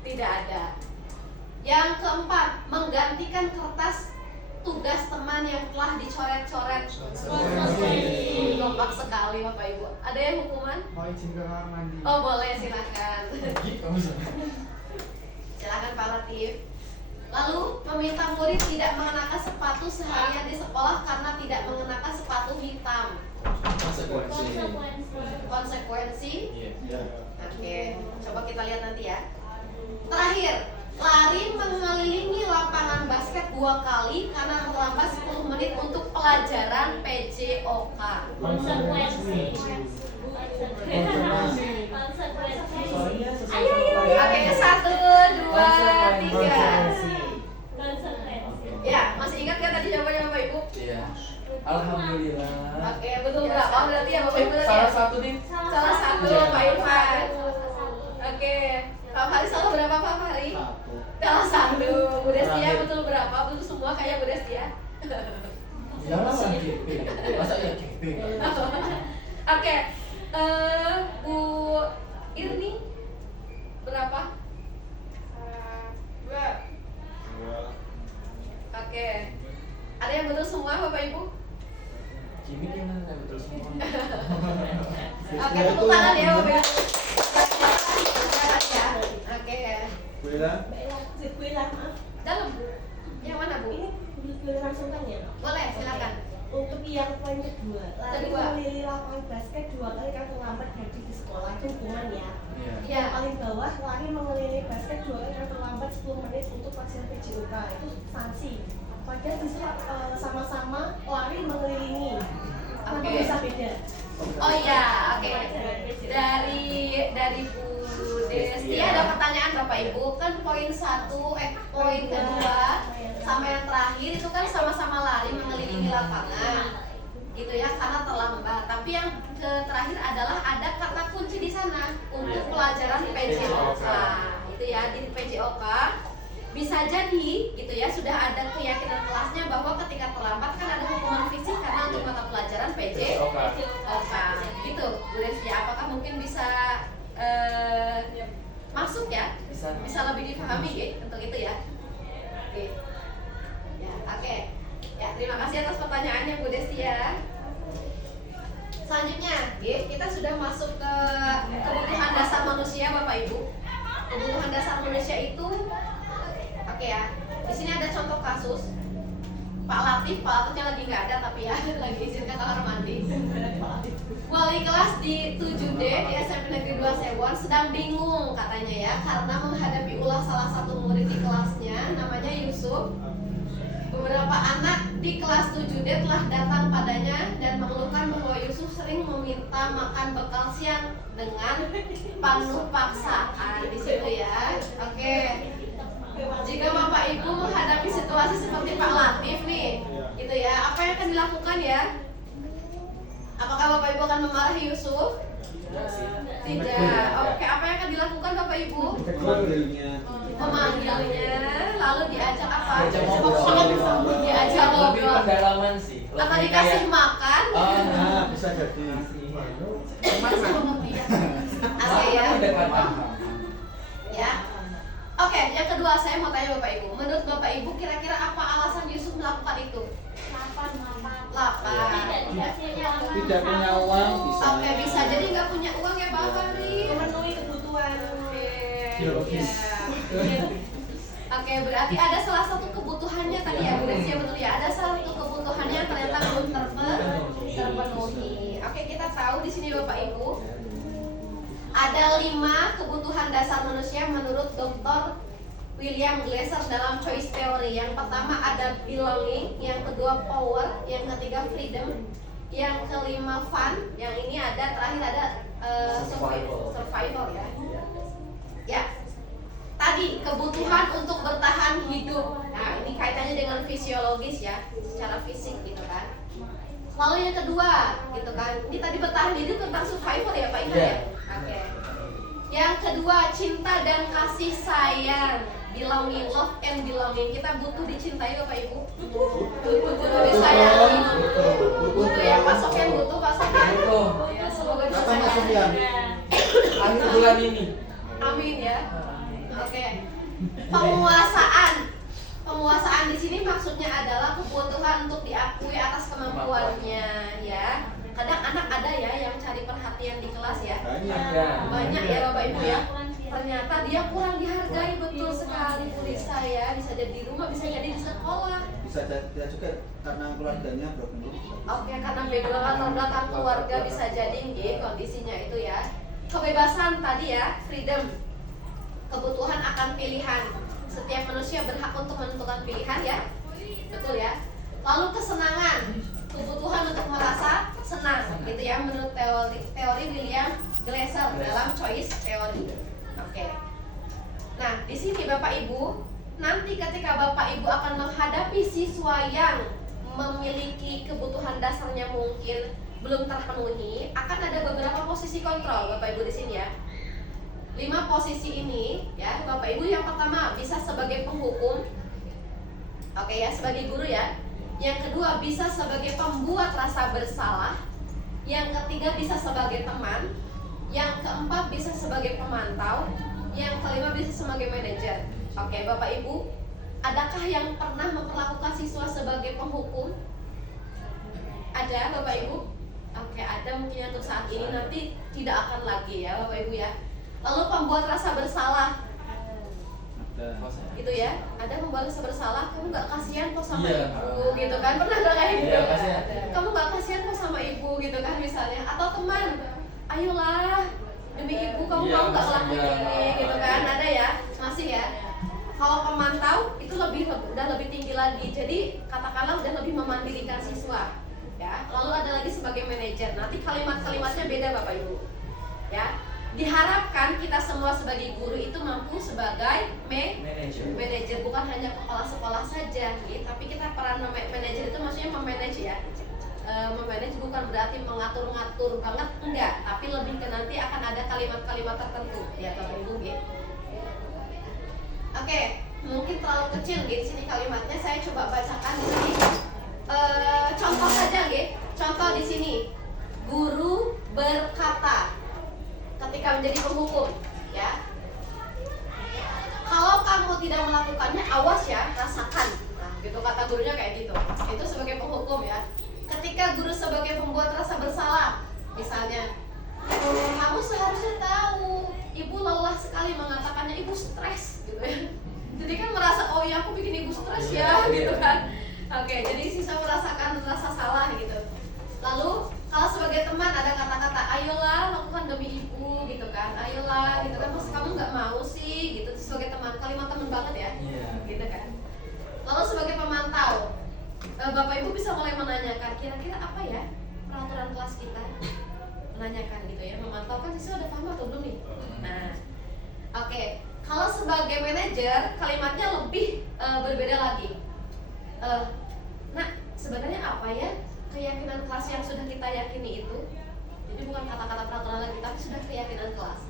Tidak ada. Yang keempat, menggantikan kertas tugas teman yang telah dicoret-coret. Kompak sekali Bapak Ibu. Ada yang hukuman? Mau izin ke kamar mandi. Oh boleh, silakan. Silakan Pak Latif. Lalu meminta murid tidak mengenakan sepatu seharian di sekolah karena tidak mengenakan sepatu hitam. Konsekuensi. Oke, coba kita lihat nanti ya. Terakhir, lari mengelilingi lapangan basket 2 kali karena terlambat 10 menit untuk pelajaran PJOK. Konsekuensi. Ayo. Oke, 1, 2, 3. Ya, masih ingat kan tadi jawabannya Bapak Ibu? Iya. Alhamdulillah. Oke, betul berapa berarti ya Bapak Ibu? Salah satu nih. Salah satu Pak Irfan. Oke, Pak Fahri salah berapa Pak Fahri? Salah 1. Bu Destia betul berapa? Betul semua kayak Bu Destia. Jangan GP. Masa ya GP? Oke, Bu Irni berapa? 2. Oke, ada yang betul semua Bapak Ibu? Jimmy yang mana betul semua. Oke, tepuk tangan ya Bapak Ibu. Ya. Oke. Dalam Bu. Yang mana Bu? Boleh langsung tanya? Boleh, silakan. Untuk yang poin kedua, lari Kedua. mengelilingi lapangan basket 2 kali karena terlambat hadir di sekolah, itu hukuman ya. Iya. Ya. Yang paling bawah, lari mengelilingi basket 2 kali karena terlambat 10 menit untuk pelajaran PJOK, itu sanksi. Padahal di situ sama-sama lari mengelilingi. Apa Oke. bisa beda? Oh iya, oke. Dari Bu Desti ada pertanyaan Bapak Ibu. Kan poin kedua sama yang terakhir itu kan sama-sama lari mengelilingi lapangan. Gitu ya, karena terlambat. Tapi yang terakhir adalah ada kata kunci di sana untuk pelajaran PJOK. Itu ya, di PJOK bisa jadi gitu ya, sudah ada keyakinan kelasnya bahwa ketika terlambat kan ada hukuman fisik karena untuk mata pelajaran PJOK. Gitu, Bu Desi, apakah mungkin bisa masuk ya? Bisa lebih dipahami ya untuk itu ya. Oke. Ya, oke. Ya, terima kasih atas pertanyaannya Bu Desti ya. Selanjutnya, kita sudah masuk ke kebutuhan dasar manusia Bapak Ibu. Kebutuhan dasar manusia itu oke ya. Di sini ada contoh kasus. Pak Latifnya lagi nggak ada tapi ya lagi izin ke kamar mandi. Wali kelas di 7D di SMP Negeri 2 Sewon sedang bingung katanya ya karena menghadapi ulah salah satu murid di kelasnya namanya Yusuf. Beberapa anak di kelas 7D telah datang padanya dan mengeluhkan bahwa Yusuf sering meminta makan bekal siang dengan penuh paksaan di situ ya. Oke. Jika Bapak Ibu menghadapi situasi seperti Pak Latif nih, gitu ya, apa yang akan dilakukan ya? Apakah Bapak Ibu akan memarahi Yusuf? Tidak. Oke, apa yang akan dilakukan Bapak Ibu? Memanggilnya, lalu diajak apa? Diajak Lebih ngobrol. pendalaman sih. Atau Lebih dikasih kayak, makan? Nah, bisa jadi. Oke ya. pendekatan. Ya. Oke, yang kedua saya mau tanya Bapak Ibu. Menurut Bapak Ibu kira-kira apa alasan Yusuf melakukan itu? Lapar. Tidak punya uang bisa. Oke, bisa jadi nggak punya uang ya Bapak nih. Memenuhi kebutuhan. Biologis. Iya. Oke, berarti ada salah satu kebutuhannya tadi ya, Bu Desi, betul ya. Ada salah satu kebutuhannya yang ternyata belum terpenuhi. Oke, kita tahu di sini Bapak Ibu ada 5 kebutuhan dasar manusia menurut Dr. William Glasser dalam choice theory. Yang pertama ada belonging, yang kedua power, yang ketiga freedom, yang kelima fun, yang ini ada terakhir ada survival ya. Ya. Tadi kebutuhan untuk bertahan hidup. Nah, ini kaitannya dengan fisiologis ya, secara fisik gitu kan. Lalu yang kedua, gitu kan. Ini tadi bertahan hidup tentang survival ya, Pak Iman ya? Oke. Yang kedua, cinta dan kasih sayang. Belonging, love and belonging. Kita butuh dicintai Bapak Ibu. Butuh disayangi. Butuh ya, Pak Sofyan butuh, Pak Sofyan. Butuh. Ya, semoga Kata Mas disayangi. Sofyan. Akhir bulan ini. Amin ya. Oke. Penguasaan di sini maksudnya adalah kebutuhan untuk diakui atas kemampuannya ya. Kadang anak ada ya yang cari perhatian di kelas ya. Banyak ya Bapak Ibu ya. Ternyata dia kurang dihargai, betul sekali Bu Lisa ya. Bisa jadi di rumah, bisa jadi di sekolah. Bisa jadi juga karena keluarganya broken home. Oke, karena background latar belakang keluarga bisa jadi gitu kondisinya itu ya. Kebebasan tadi ya, freedom. Kebutuhan akan pilihan. Setiap manusia berhak untuk menentukan pilihan ya. Betul ya. Lalu kesenangan. Kebutuhan untuk merasa senang gitu ya menurut teori William Glasser dalam choice theory. Oke. Nah, di sini Bapak Ibu, nanti ketika Bapak Ibu akan menghadapi siswa yang memiliki kebutuhan dasarnya mungkin belum terpenuhi, akan ada beberapa posisi kontrol Bapak Ibu di sini ya. 5 posisi ini ya, Bapak Ibu. Yang pertama bisa sebagai penghukum. Oke ya, sebagai guru ya. Yang kedua bisa sebagai pembuat rasa bersalah. Yang ketiga bisa sebagai teman. Yang keempat bisa sebagai pemantau. Yang kelima bisa sebagai manajer. Oke, Bapak Ibu, adakah yang pernah memperlakukan siswa sebagai penghukum? Ada Bapak Ibu? Oke, ada mungkin untuk saat ini, nanti tidak akan lagi ya Bapak Ibu ya. Lalu pembuat rasa bersalah, gitu ya. Ada pembuat rasa bersalah, kamu nggak kasihan kok sama Iya. ibu, gitu kan? Pernah nggak kayak gitu? Iya, pasti ada. Kamu nggak kasihan kok sama ibu, gitu kan misalnya. Atau teman, ayolah demi ibu kamu Iya, mau nggak masih ngelakuin ada. ini, gitu kan? Ada ya, masih ya. Kalau pemantau itu udah lebih tinggi lagi. Jadi katakanlah udah lebih memandirikan siswa, ya. Lalu ada lagi sebagai manajer. Nanti kalimat-kalimatnya beda Bapak Ibu, ya. Diharapkan kita semua sebagai guru itu mampu sebagai manajer, bukan hanya kepala sekolah saja, gitu. Tapi kita peran manajer itu maksudnya memanage ya. Memanage bukan berarti mengatur-ngatur banget, enggak. Tapi lebih ke nanti akan ada kalimat-kalimat tertentu ya Bapak Ibu, gitu. Oke, mungkin terlalu kecil gitu sini kalimatnya. Saya coba bacakan di sini. Contoh saja, gitu. Contoh di sini. Guru berkata ketika menjadi penghukum, ya. Kalau kamu tidak melakukannya, awas ya, rasakan. Nah, gitu kata gurunya kayak gitu. Itu sebagai penghukum ya. Ketika guru sebagai pembuat rasa bersalah, misalnya, kamu seharusnya tahu, ibu lelah sekali mengatakannya, ibu stres, gitu ya. Jadi kan merasa, oh ya aku bikin ibu stres ya, gitu kan. Oke, jadi siswa merasakan rasa salah gitu. Lalu kalau sebagai teman ada kata-kata ayolah lakukan demi ibu gitu kan, ayolah gitu kan, masa kamu nggak mau sih gitu. Sebagai teman, kalimat teman banget ya, Iya. gitu kan. Lalu sebagai pemantau, Bapak Ibu bisa mulai menanyakan kira-kira apa ya peraturan kelas kita, menanyakan gitu ya, memantau kan siswa udah paham atau belum nih. Nah, oke, kalau sebagai manajer kalimatnya lebih berbeda lagi. Nah, sebenarnya apa ya keyakinan kelas yang sudah kita yakini itu? Jadi bukan kata-kata peraturan lagi, tapi sudah keyakinan kelas.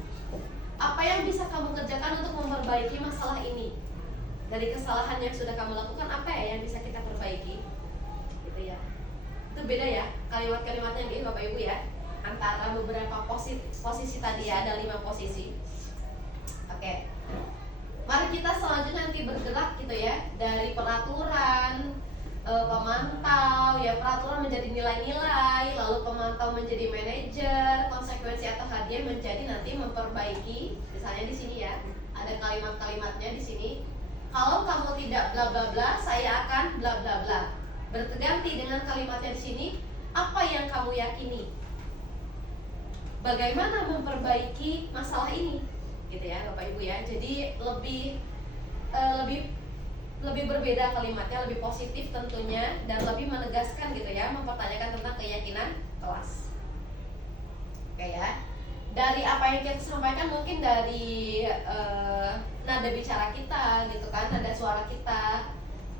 Apa yang bisa kamu kerjakan untuk memperbaiki masalah ini? Dari kesalahan yang sudah kamu lakukan, apa ya yang bisa kita perbaiki? Gitu ya. Itu beda ya kalimat-kalimatnya nih Bapak Ibu ya, antara beberapa posisi tadi ya, ada 5 posisi. Oke. Mari kita selanjutnya nanti bergerak gitu ya, dari peraturan, pemantau ya, peraturan menjadi nilai-nilai, lalu pemantau menjadi manajer, konsekuensi atau hadiah menjadi nanti memperbaiki. Misalnya di sini ya, ada kalimat-kalimatnya di sini. Kalau kamu tidak bla bla bla, saya akan bla bla bla. Berganti dengan kalimatnya di sini, apa yang kamu yakini? Bagaimana memperbaiki masalah ini? Gitu ya Bapak Ibu ya. Jadi lebih berbeda kalimatnya, lebih positif tentunya, dan lebih menegaskan gitu ya, mempertanyakan tentang keyakinan kelas. Oke ya. Dari apa yang kita sampaikan, mungkin dari nada bicara kita gitu kan, nada suara kita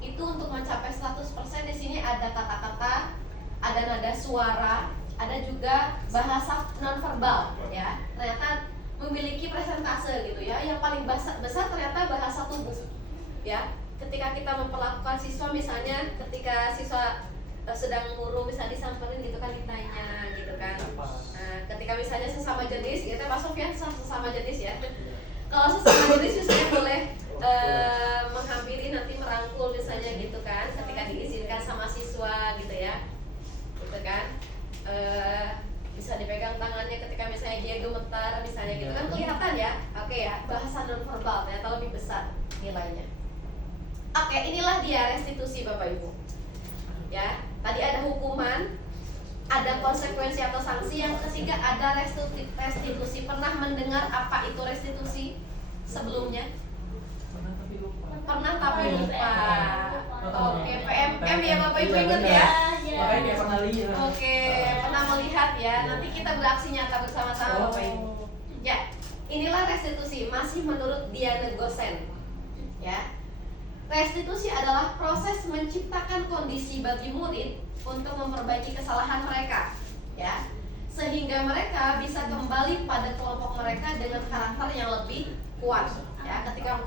itu untuk mencapai 100% di sini ada kata-kata, ada nada suara, ada juga bahasa nonverbal ya. Ternyata memiliki presentase gitu ya. Yang paling besar ternyata bahasa tubuh ya. Ketika kita memperlakukan siswa, misalnya ketika siswa sedang murung, misalnya disamperin gitu kan, ditanya gitu kan. Nah, ketika misalnya sesama jenis, kita Pak Sofyan sesama jenis ya. Kalau sesama jenis misalnya boleh menghampiri, nanti merangkul misalnya gitu kan, ketika diizinkan sama siswa gitu ya, gitu kan. Bisa dipegang tangannya ketika misalnya dia gemetar misalnya gitu kan, kelihatan ya. Oke ya, bahasa nonverbal ternyata lebih besar nilainya. Oke, inilah dia restitusi Bapak Ibu. Ya, tadi ada hukuman, ada konsekuensi atau sanksi, yang ketiga ada restitusi. Pernah mendengar apa itu restitusi sebelumnya? Pernah tapi lupa. Oke, PMM ya Bapak Ibu, ingat ya? Makanya dia pernah lihat. Oke, pernah melihat ya. Nanti kita beraksi nyata bersama-sama Bapak Ibu. Ya, inilah restitusi, masih menurut Diana Gosen. Ya. Restitusi adalah proses menciptakan kondisi bagi murid untuk memperbaiki kesalahan mereka, ya, sehingga mereka bisa kembali pada kelompok mereka dengan karakter yang lebih kuat. Ya, ketika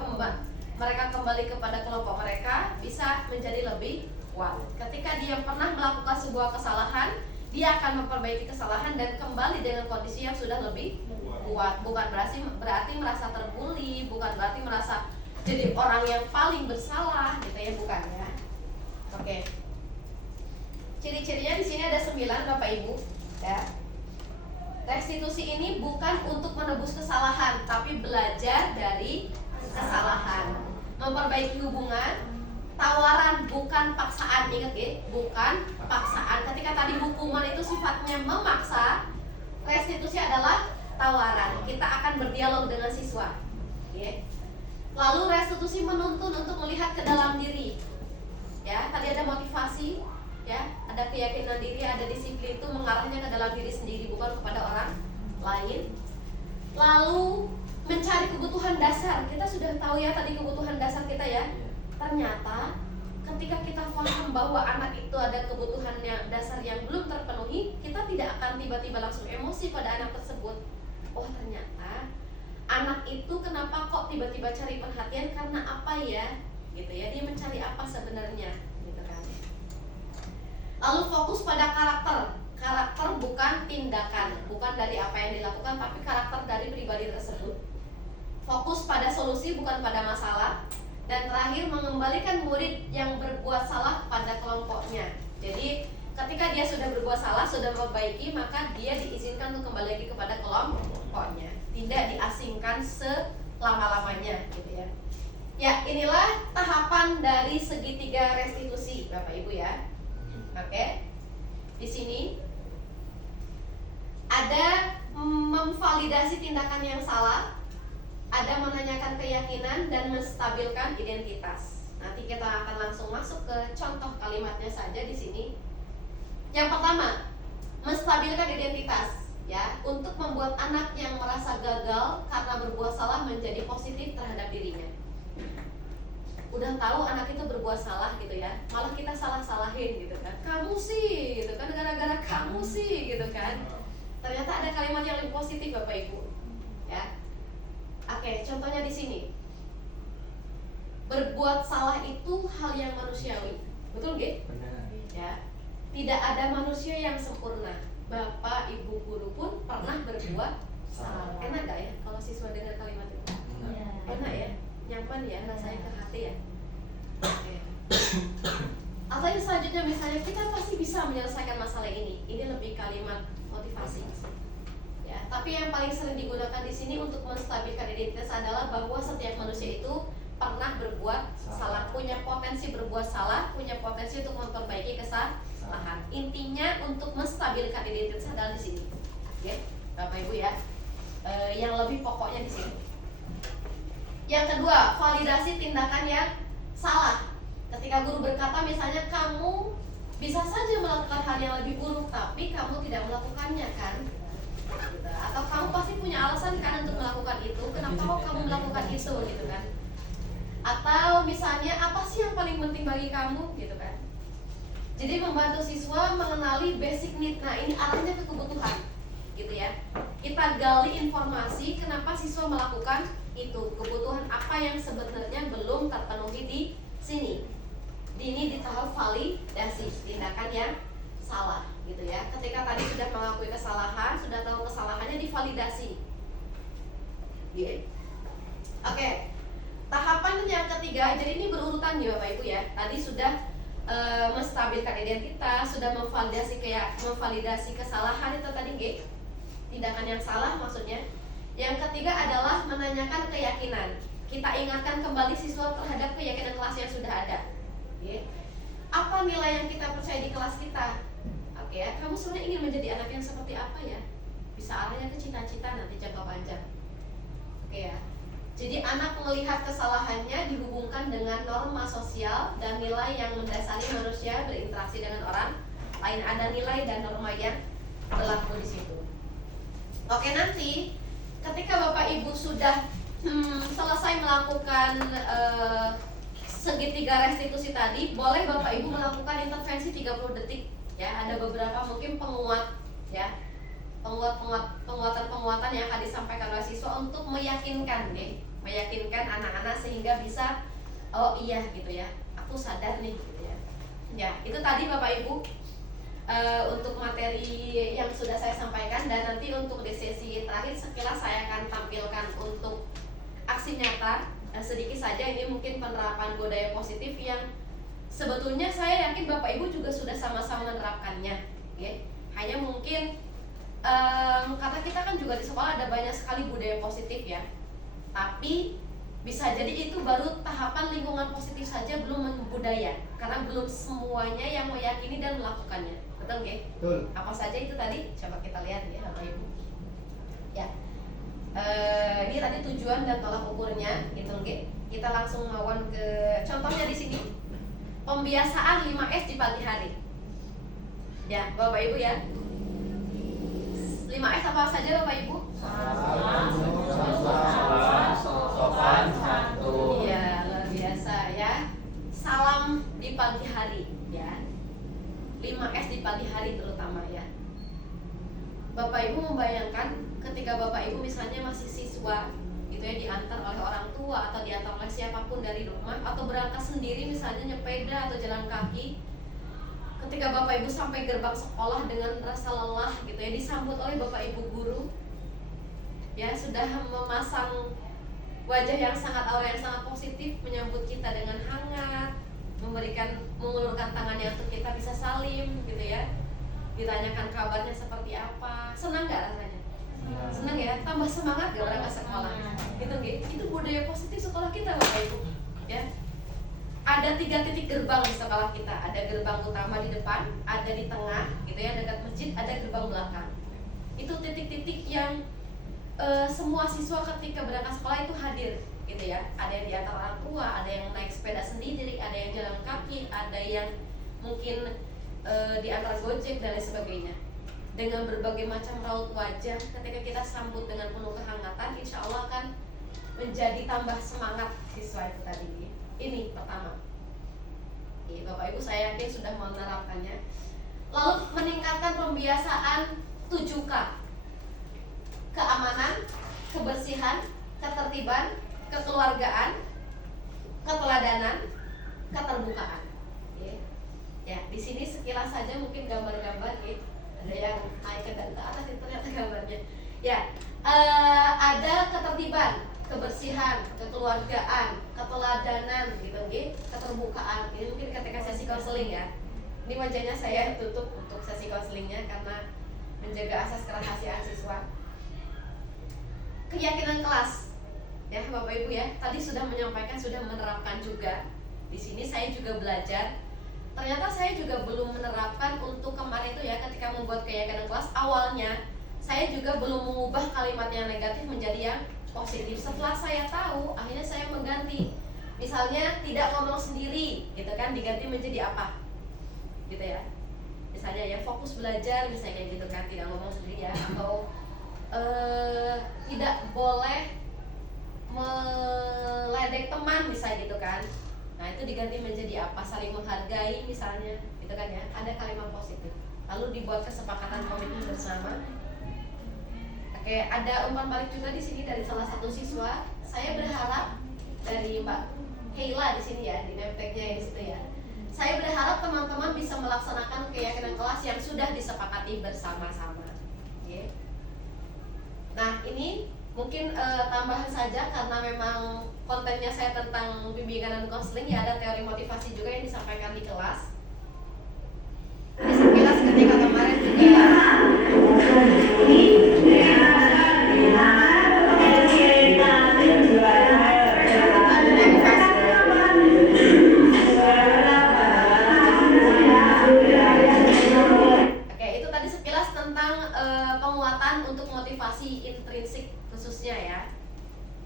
mereka kembali kepada kelompok mereka, bisa menjadi lebih kuat. Ketika dia pernah melakukan sebuah kesalahan, dia akan memperbaiki kesalahan dan kembali dengan kondisi yang sudah lebih kuat. Bukan berarti merasa terbuli, bukan berarti merasa jadi orang yang paling bersalah gitu ya, bukan ya. Oke. Ciri-cirinya di sini ada 9 Bapak Ibu, ya. Restitusi ini bukan untuk menebus kesalahan, tapi belajar dari kesalahan. Memperbaiki hubungan, tawaran bukan paksaan, ingat ya, bukan paksaan. Ketika tadi hukuman itu sifatnya memaksa, restitusi adalah tawaran. Kita akan berdialog dengan siswa, ya. Lalu restitusi menuntun untuk melihat ke dalam diri. Ya, tadi ada motivasi, ya, ada keyakinan diri, ada disiplin, itu mengarahnya ke dalam diri sendiri, bukan kepada orang lain. Lalu mencari kebutuhan dasar. Kita sudah tahu ya tadi kebutuhan dasar kita ya. Ternyata ketika kita paham bahwa anak itu ada kebutuhan dasar yang belum terpenuhi, kita tidak akan tiba-tiba langsung emosi pada anak tersebut. Oh, ternyata anak itu kenapa kok tiba-tiba cari perhatian, karena apa ya, gitu ya, dia mencari apa sebenarnya, gitu kan. Lalu fokus pada karakter bukan tindakan, bukan dari apa yang dilakukan, tapi karakter dari pribadi tersebut. Fokus pada solusi bukan pada masalah. Dan terakhir, mengembalikan murid yang berbuat salah pada kelompoknya. Jadi ketika dia sudah berbuat salah, sudah memperbaiki, maka dia diizinkan untuk kembali lagi kepada kelompoknya, tidak diasingkan selama-lamanya gitu ya. Ya, inilah tahapan dari segitiga restitusi. Bapak Ibu ya. Oke. Di sini ada memvalidasi tindakan yang salah, ada menanyakan keyakinan dan menstabilkan identitas. Nanti kita akan langsung masuk ke contoh kalimatnya saja di sini. Yang pertama, menstabilkan identitas, ya, untuk membuat anak yang merasa gagal karena berbuat salah menjadi positif terhadap dirinya. Udah tahu anak itu berbuat salah gitu ya, malah kita salah-salahin gitu kan. Kamu sih gitu kan, gara-gara kamu sih gitu kan. Ternyata ada kalimat yang lebih positif Bapak Ibu. Ya. Oke, contohnya di sini. Berbuat salah itu hal yang manusiawi. Betul nggih? Benar. Ya. Tidak ada manusia yang sempurna. Bapak, Ibu guru pun pernah berbuat salah. Enak gak ya kalau siswa dengar kalimat itu? Iya. Enak ya? Nyaman ya, rasanya ke hati ya. Oke. Atau yang selanjutnya misalnya kita pasti bisa menyelesaikan masalah ini. Ini lebih kalimat motivasi. Ya, tapi yang paling sering digunakan di sini untuk menstabilkan identitas adalah bahwa setiap manusia itu pernah berbuat salah, punya potensi berbuat salah, punya potensi untuk memperbaiki kesalahan. Intinya untuk menstabilkan identitas adalah di sini. Oke, Bapak Ibu ya. Yang lebih pokoknya di sini. Yang kedua, validasi tindakan yang salah. Ketika guru berkata misalnya kamu bisa saja melakukan hal yang lebih buruk tapi kamu tidak melakukannya kan? Gitu. Atau kamu pasti punya alasan kan untuk melakukan itu, kenapa kok kamu melakukan itu gitu kan? Atau misalnya apa sih yang paling penting bagi kamu gitu kan? Jadi membantu siswa mengenali basic need. Nah, ini arahnya ke kebutuhan gitu ya. Kita gali informasi kenapa siswa melakukan itu, kebutuhan apa yang sebenarnya belum terpenuhi di sini. Ini di tahap validasi tindakan yang salah gitu ya. Ketika tadi sudah mengakui kesalahan, sudah tahu kesalahannya, divalidasi. Yeah. Oke. Tahapan yang ketiga, jadi ini berurutan ya Bapak Ibu ya. Tadi sudah menstabilkan identitas, sudah memvalidasi kesalahan itu tadi G. Tindakan yang salah maksudnya. Yang ketiga adalah menanyakan keyakinan. Kita ingatkan kembali siswa terhadap keyakinan kelas yang sudah ada. Oke. Apa nilai yang kita percaya di kelas kita? Oke ya, kamu sebenarnya ingin menjadi anak yang seperti apa ya? Bisa arahnya ke cita-cita nanti jangka panjang. Oke ya. Jadi anak melihat kesalahannya dihubungkan dengan norma sosial dan nilai yang mendasari manusia berinteraksi dengan orang lain. Ada nilai dan norma yang berlaku di situ. Oke, nanti ketika Bapak Ibu sudah selesai melakukan segitiga restitusi tadi, boleh Bapak Ibu melakukan intervensi 30 detik ya. Ada beberapa mungkin penguat ya. Penguatan yang akan disampaikan oleh siswa untuk meyakinkan anak-anak sehingga bisa oh iya gitu ya, aku sadar nih gitu ya. Ya, itu tadi Bapak Ibu untuk materi yang sudah saya sampaikan, dan nanti untuk di sesi terakhir sekilas saya akan tampilkan untuk aksi nyata sedikit saja. Ini mungkin penerapan budaya positif yang sebetulnya saya yakin Bapak Ibu juga sudah sama-sama menerapkannya ya. Hanya mungkin karena kita kan juga di sekolah ada banyak sekali budaya positif ya, tapi bisa jadi itu baru tahapan lingkungan positif saja, belum budaya, karena belum semuanya yang meyakini dan melakukannya. Betul nggak? Betul. Apa saja itu tadi? Coba kita lihat ya Bapak Ibu. Ya, ini tadi tujuan dan tolak ukurnya, gitu nggak? Kita langsung mawon ke contohnya di sini. Pembiasaan 5S di pagi hari. Ya, Bapak Ibu ya. 5S apa saja Bapak Ibu? Sopan, santun. Iya, luar biasa ya. Salam di pagi hari ya. 5S di pagi hari terutama ya. Bapak Ibu membayangkan ketika Bapak Ibu misalnya masih siswa gitu ya, diantar oleh orang tua atau diantar oleh siapapun dari rumah, atau berangkat sendiri misalnya nyepeda atau jalan kaki. Ketika Bapak Ibu sampai gerbang sekolah dengan rasa lelah gitu ya, disambut oleh Bapak Ibu guru ya, sudah memasang wajah yang sangat aura yang sangat positif, menyambut kita dengan hangat, mengulurkan tangannya untuk kita bisa salim gitu ya, ditanyakan kabarnya seperti apa. Senang gak rasanya? Senang ya, tambah semangat gak berangkat sekolah gitu. Itu budaya positif sekolah kita Bapak Ibu ya. Ada 3 titik gerbang di sekolah kita. Ada gerbang utama di depan, ada di tengah, gitu ya, dekat masjid, ada gerbang belakang. Itu titik-titik yang semua siswa ketika berangkat sekolah itu hadir, gitu ya. Ada yang diantar orang tua, ada yang naik sepeda sendiri, ada yang jalan kaki, ada yang mungkin diantar Gojek dan lain sebagainya. Dengan berbagai macam raut wajah, ketika kita sambut dengan penuh kehangatan, insya Allah akan menjadi tambah semangat siswa itu tadi. Ini pertama. Bapak Ibu saya yakin sudah menerapkannya. Lalu meningkatkan pembiasaan 7K. Keamanan, kebersihan, ketertiban, kekeluargaan, keteladanan, keterbukaan. Ya, di sini sekilas saja mungkin gambar-gambar ya. Ada yang naik ke atas itu ternyata gambarnya. Ya, ada ketertiban, kebersihan, kekeluargaan, keteladanan gitu, keterbukaan. Ini mungkin ketika sesi konseling ya. Ini wajahnya saya tutup untuk sesi konselingnya karena menjaga asas kerahasiaan siswa. Keyakinan kelas, ya Bapak Ibu ya. Tadi sudah menyampaikan, sudah menerapkan juga. Di sini saya juga belajar. Ternyata saya juga belum menerapkan untuk kemarin itu ya, ketika membuat keyakinan kelas awalnya saya juga belum mengubah kalimat yang negatif menjadi yang positif. Setelah saya tahu, akhirnya saya mengganti. Misalnya tidak ngomong sendiri, gitu kan, diganti menjadi apa? Gitu ya. Misalnya ya fokus belajar, misalnya gitu kan, tidak ngomong sendiri ya, atau tidak boleh meledek teman misalnya gitu kan. Nah itu diganti menjadi apa? Saling menghargai misalnya, gitu kan ya. Ada kalimat positif. Lalu dibuat kesepakatan komitmen bersama. Oke, ada umpan balik juga di sini dari salah satu siswa. Saya berharap dari Mbak Heila di sini ya, di name tag-nya di situ ya. Saya berharap teman-teman bisa melaksanakan keyakinan kelas yang sudah disepakati bersama-sama. Oke. Nah ini mungkin tambahan saja karena memang kontennya saya tentang bimbingan dan konseling ya, ada teori motivasi juga yang disampaikan di kelas. Ini sekilas ketika kemarin juga penguatan untuk motivasi intrinsik khususnya ya.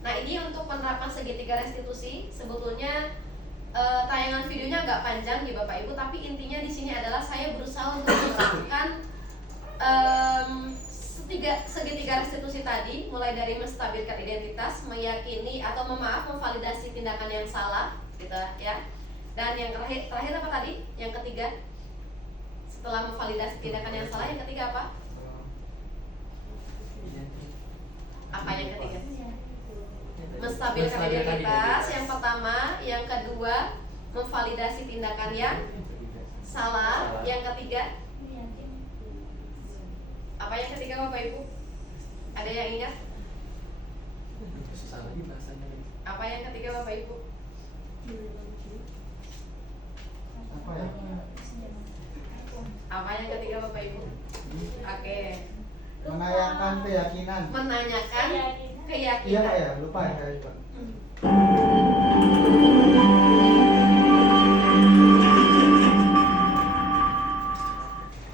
Nah ini untuk penerapan segitiga restitusi sebetulnya tayangan videonya agak panjang ya Bapak Ibu, tapi intinya di sini adalah saya berusaha untuk menerapkan segitiga restitusi tadi, mulai dari menstabilkan identitas, meyakini atau memvalidasi tindakan yang salah, gitu ya. Dan yang terakhir apa tadi? Yang ketiga, setelah memvalidasi tindakan yang salah, yang ketiga apa? Apa yang ketiga? Menstabilkan identitas yang pertama, yang kedua memvalidasi tindakan yang salah, yang ketiga apa yang ketiga Bapak Ibu? Ada yang ingat? Apa yang ketiga Bapak Ibu? Apa yang ketiga Bapak Ibu? Oke. Menanyakan keyakinan. Menanyakan Iya keyakinan. Pak ya, lupa ya saya juga.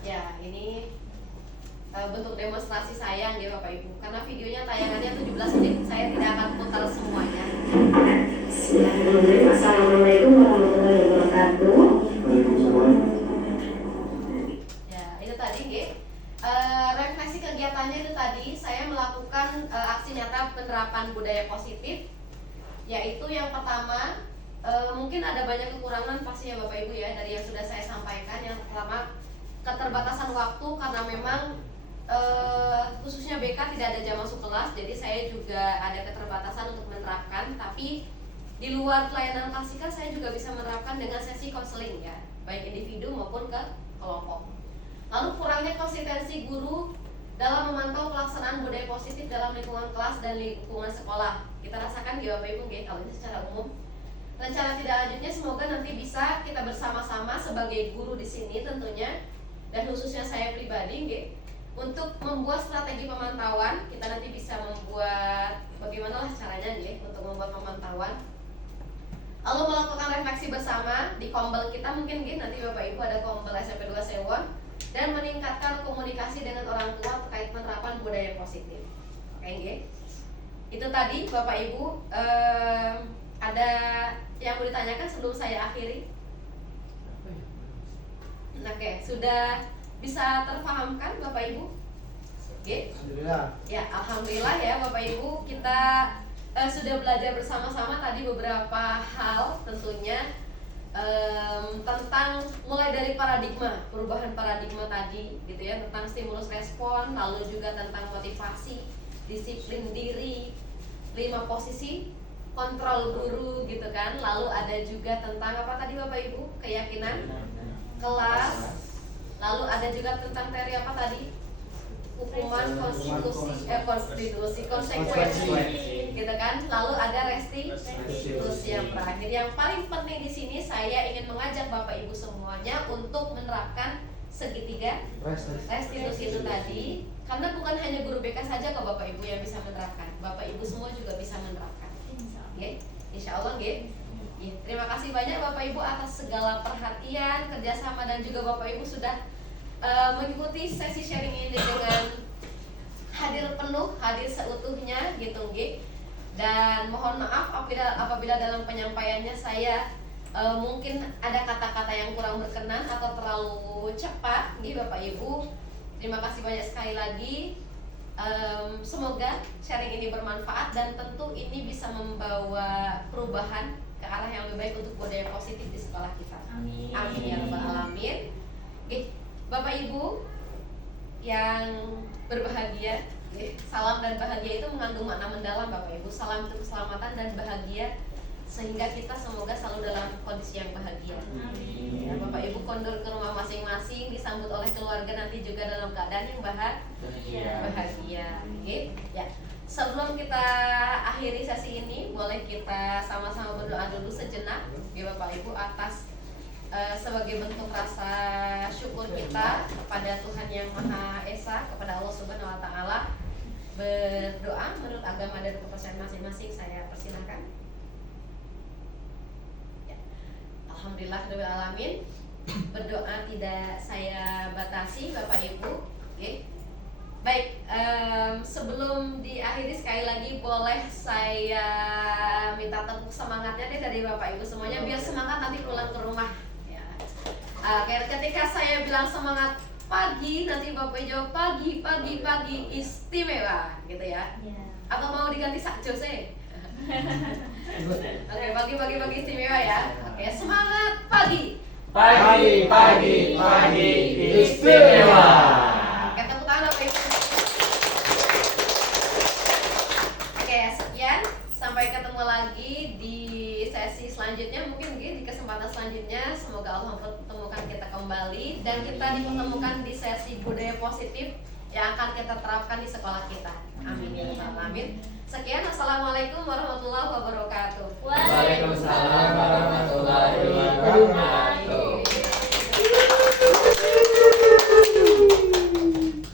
Ya, ini bentuk demonstrasi saya ya Bapak Ibu. Karena videonya tayangannya 17 menit, saya tidak akan putar semuanya. Assalamualaikum warahmatullahi wabarakatuh. Ya, itu tadi nggih. Refleksi kegiatannya itu tadi saya melakukan aksi nyata penerapan budaya positif, yaitu yang pertama mungkin ada banyak kekurangan pasti ya Bapak Ibu ya dari yang sudah saya sampaikan. Yang pertama keterbatasan waktu karena memang khususnya BK tidak ada jam masuk kelas, jadi saya juga ada keterbatasan untuk menerapkan. Tapi di luar pelayanan klasikal saya juga bisa menerapkan dengan sesi konseling ya, baik individu maupun ke kelompok. Lalu kurangnya konsistensi guru dalam memantau pelaksanaan budaya positif dalam lingkungan kelas dan lingkungan sekolah. Kita rasakan di Bapak Ibu kalau ini secara umum. Rencana tidak lanjutnya semoga nanti bisa kita bersama-sama sebagai guru di sini tentunya, dan khususnya saya pribadi untuk membuat strategi pemantauan. Kita nanti bisa membuat bagaimana lah caranya untuk membuat pemantauan. lalu melakukan refleksi bersama di kombel kita mungkin gini, nanti Bapak Ibu ada kombel SMP 2 Sewon, dan meningkatkan komunikasi dengan orang tua terkait penerapan budaya positif. Oke, nggih. Itu tadi Bapak Ibu, ada yang mau ditanyakan sebelum saya akhiri? Oke, sudah bisa terpahamkan Bapak Ibu? Oke. Alhamdulillah. Ya, alhamdulillah ya Bapak Ibu, kita sudah belajar bersama-sama tadi beberapa hal tentunya tentang mulai dari paradigma, perubahan paradigma tadi gitu ya, tentang stimulus respon, lalu juga tentang motivasi, disiplin diri, 5 posisi kontrol guru gitu kan. Lalu ada juga tentang apa tadi Bapak Ibu? Keyakinan kelas. Lalu ada juga tentang teori apa tadi? Hukuman, konstitusi, konsekuensi gitu kan. Lalu ada restitusi yang terakhir. Yang paling penting di sini saya ingin mengajak Bapak Ibu semuanya untuk menerapkan segitiga restitusi itu tadi, karena bukan hanya guru BK saja kok Bapak Ibu yang bisa menerapkan. Bapak Ibu semua juga bisa menerapkan. Oke, insya Allah nggih. Terima kasih banyak Bapak Ibu atas segala perhatian, kerjasama, dan juga Bapak Ibu sudah mengikuti sesi sharing ini dengan hadir penuh, hadir seutuhnya gitu nggih. Dan mohon maaf apabila dalam penyampaiannya saya mungkin ada kata-kata yang kurang berkenan atau terlalu cepat nggih Bapak Ibu. Terima kasih banyak sekali lagi. Semoga sharing ini bermanfaat dan tentu ini bisa membawa perubahan ke arah yang lebih baik untuk budaya positif di sekolah kita. Amin. Amin ya rabbal alamin. Oke, Bapak Ibu yang berbahagia, salam dan bahagia itu mengandung makna mendalam Bapak Ibu. Salam itu keselamatan dan bahagia, sehingga kita semoga selalu dalam kondisi yang bahagia. Amin. Ya, Bapak Ibu kondur ke rumah masing-masing, disambut oleh keluarga nanti juga dalam keadaan yang bahagia. Oke, ya. Sebelum kita akhiri sesi ini, boleh kita sama-sama berdoa dulu sejenak ya Bapak Ibu atas sebagai bentuk rasa syukur kita kepada Tuhan Yang Maha Esa, kepada Allah Subhanahu wa taala. Berdoa menurut agama dan kepercayaan masing-masing, saya persilahkan. Ya. Alhamdulillah alamin. Berdoa tidak saya batasi Bapak Ibu. Oke. Baik, sebelum diakhiri sekali lagi boleh saya minta tepuk semangatnya deh dari Bapak Ibu semuanya biar semangat nanti pulang ke rumah ya. Ketika saya bilang semangat pagi, nanti Bapak jawab pagi istimewa gitu ya. Atau mau diganti sak jose? Oke, pagi istimewa ya. Oke, semangat pagi istimewa. Oke, tepuk tangan Bapak Ibu. Oke, sekian. Sampai ketemu lagi di sesi selanjutnya. Mungkin di kesempatan selanjutnya. Semoga Allah mempertemukan kita kembali. Dan kita dipertemukan di sesi budaya positif yang akan kita terapkan di sekolah kita. Amin ya rabbal alamin. Sekian, assalamualaikum warahmatullahi wabarakatuh. Waalaikumsalam warahmatullahi wabarakatuh.